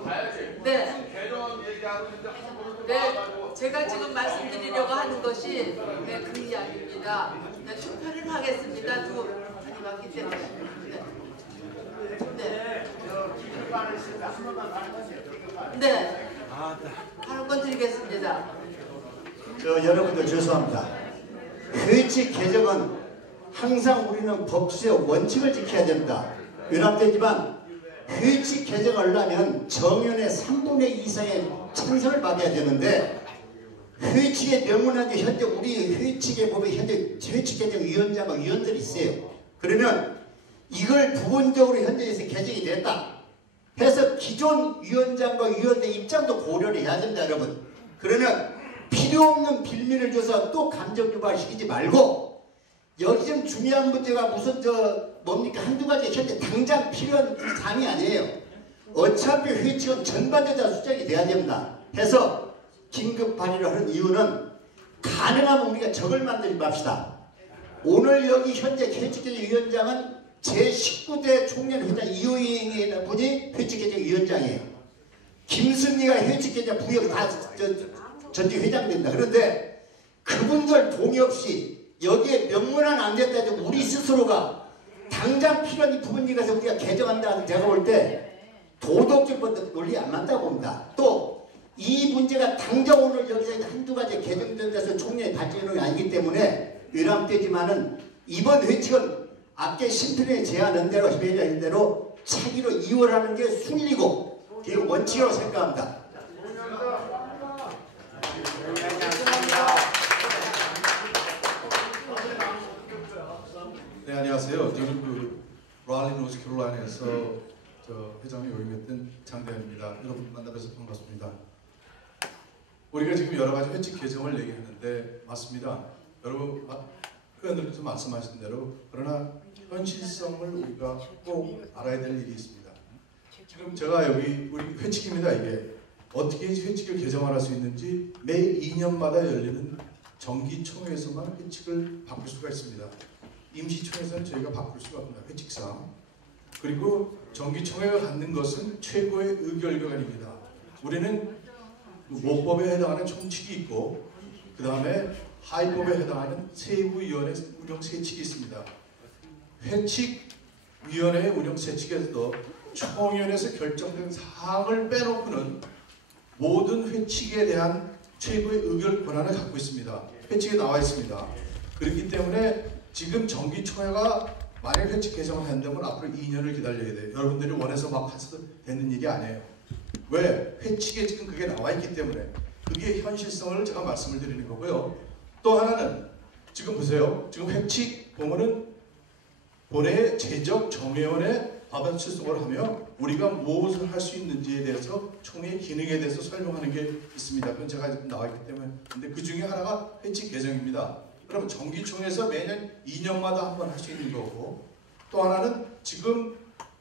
가야지. 네. 개정 얘기하고 있는데 한 번도 네, 나와가지고 제가 지금 말씀드리려고 하는 것이 그 이야기입니다. 네, 투표를 하겠습니다. 두 아니 맞기 때문에. 네. 발언권 드리겠습니다. 여러분들 죄송합니다. 회칙 개정은 항상 우리는 법제의 원칙을 지켜야 됩니다. 연합되지만 회칙 개정을 하려면 정연의 3분의 2 이상의 찬성을 받아야 되는데 회칙에 명문한 게 현재 우리 회칙에 보면 현재 회칙 개정 위원장과 위원들이 있어요. 그러면 이걸 부분적으로 현재에서 개정이 됐다 해서 기존 위원장과 위원들 입장도 고려를 해야 됩니다, 여러분. 그러면 필요 없는 빌미를 줘서 또 감정 유발시키지 말고 여기 좀 중요한 문제가 무슨 뭡니까 한두 가지 현재 당장 필요한 사항이 아니에요. 어차피 회칙은 전반적으로 수정이 돼야 됩니다. 해서 긴급 발의를 하는 이유는 가능하면 우리가 적을 만들지 맙시다. 오늘 여기 현재 회칙개정위원장은 제19대 총련회장 이호영이라는 분이 회칙개정위원장이에요. 김승리가 회칙개정 부역 다 전직 회장된다. 그런데 그분들 동의 없이 여기에 명문화는 안 됐다 해도 우리 스스로가 당장 필요한 이 부분에 가서 우리가 개정한다. 제가 볼 때 도덕적 논리 안 맞다고 봅니다. 또 이 문제가 당장 오늘 여기서 한두 가지 개정된다서 총련이 발전하는 게 아니기 때문에 외람되지만은 이번 회칙은 아까 심플에 제안한 대로 협의한 대로 차기로 이월하는 게 순리고 그게 원칙이라고 생각합니다. 네, 안녕하세요. 저는 랄리 노스캐롤라이나에서 회장이 역임했던 장대현입니다. 여러분 만나뵈서 반갑습니다. 우리가 지금 여러 가지 회칙 개정을 얘기하는데 맞습니다. 여러분 의원들께서 말씀하신 대로 그러나 현실성을 우리가 꼭 알아야 될 일이 있습니다. 지금 제가 여기 우리 회칙입니다. 이게 어떻게 회칙을 개정할 수 있는지 매 2년마다 열리는 정기총회에서만 회칙을 바꿀 수가 있습니다. 임시총회에서는 저희가 바꿀 수가 없습니다. 회칙상. 그리고 정기총회가 갖는 것은 최고의 의결기관입니다. 우리는 모법에 해당하는 총칙이 있고 그 다음에 하위법에 해당하는 세부위원회 운영 세칙이 있습니다. 회칙위원회의 운영 세칙에서도 총위원회에서 결정된 사항을 빼놓고는 모든 회칙에 대한 최고의 의결 권한을 갖고 있습니다. 회칙에 나와 있습니다. 그렇기 때문에 지금 정기총회가 만약 회칙 개정을 한다면 앞으로 2년을 기다려야 돼요. 여러분들이 원해서 막 해서 되는 일이 아니에요. 왜? 회칙에 지금 그게 나와 있기 때문에 그게 현실성을 제가 말씀을 드리는 거고요. 또 하나는 지금 보세요. 지금 회칙 보면은 본회의 제적 정회원의 과반 출석을 하며 우리가 무엇을 할 수 있는지에 대해서 총회 기능에 대해서 설명하는 게 있습니다. 그건 제가 지금 나와 있기 때문에. 근데 그 중에 하나가 회칙 개정입니다. 그러면 정기총회에서 매년 2년마다 한 번 할 수 있는 거고 또 하나는 지금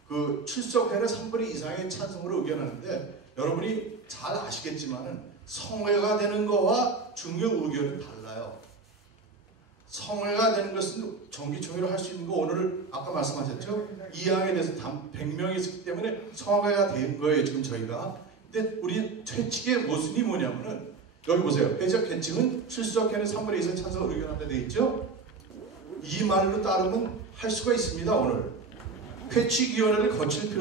그 출석회는 3분의 2 이상의 찬성으로 의견하는데 여러분이 잘 아시겠지만은 성회가 되는 거와 중요 의견은 달라요. 성회가 되는 것은 정기총회로 할 수 있는 거 오늘 아까 말씀하셨죠? 이 항에 대해서 100명이 있기 때문에 성회가 된 거예요 지금 저희가. 근데 우리 회칙의 모순이 뭐냐면은 여기 보세요. 회적 계층은 출석회는 3분의 2 이상 찬성을 의견한다 되어 있죠? 이 말로 따르면 할 수가 있습니다 오늘. 회칙위원회를 거칠 필요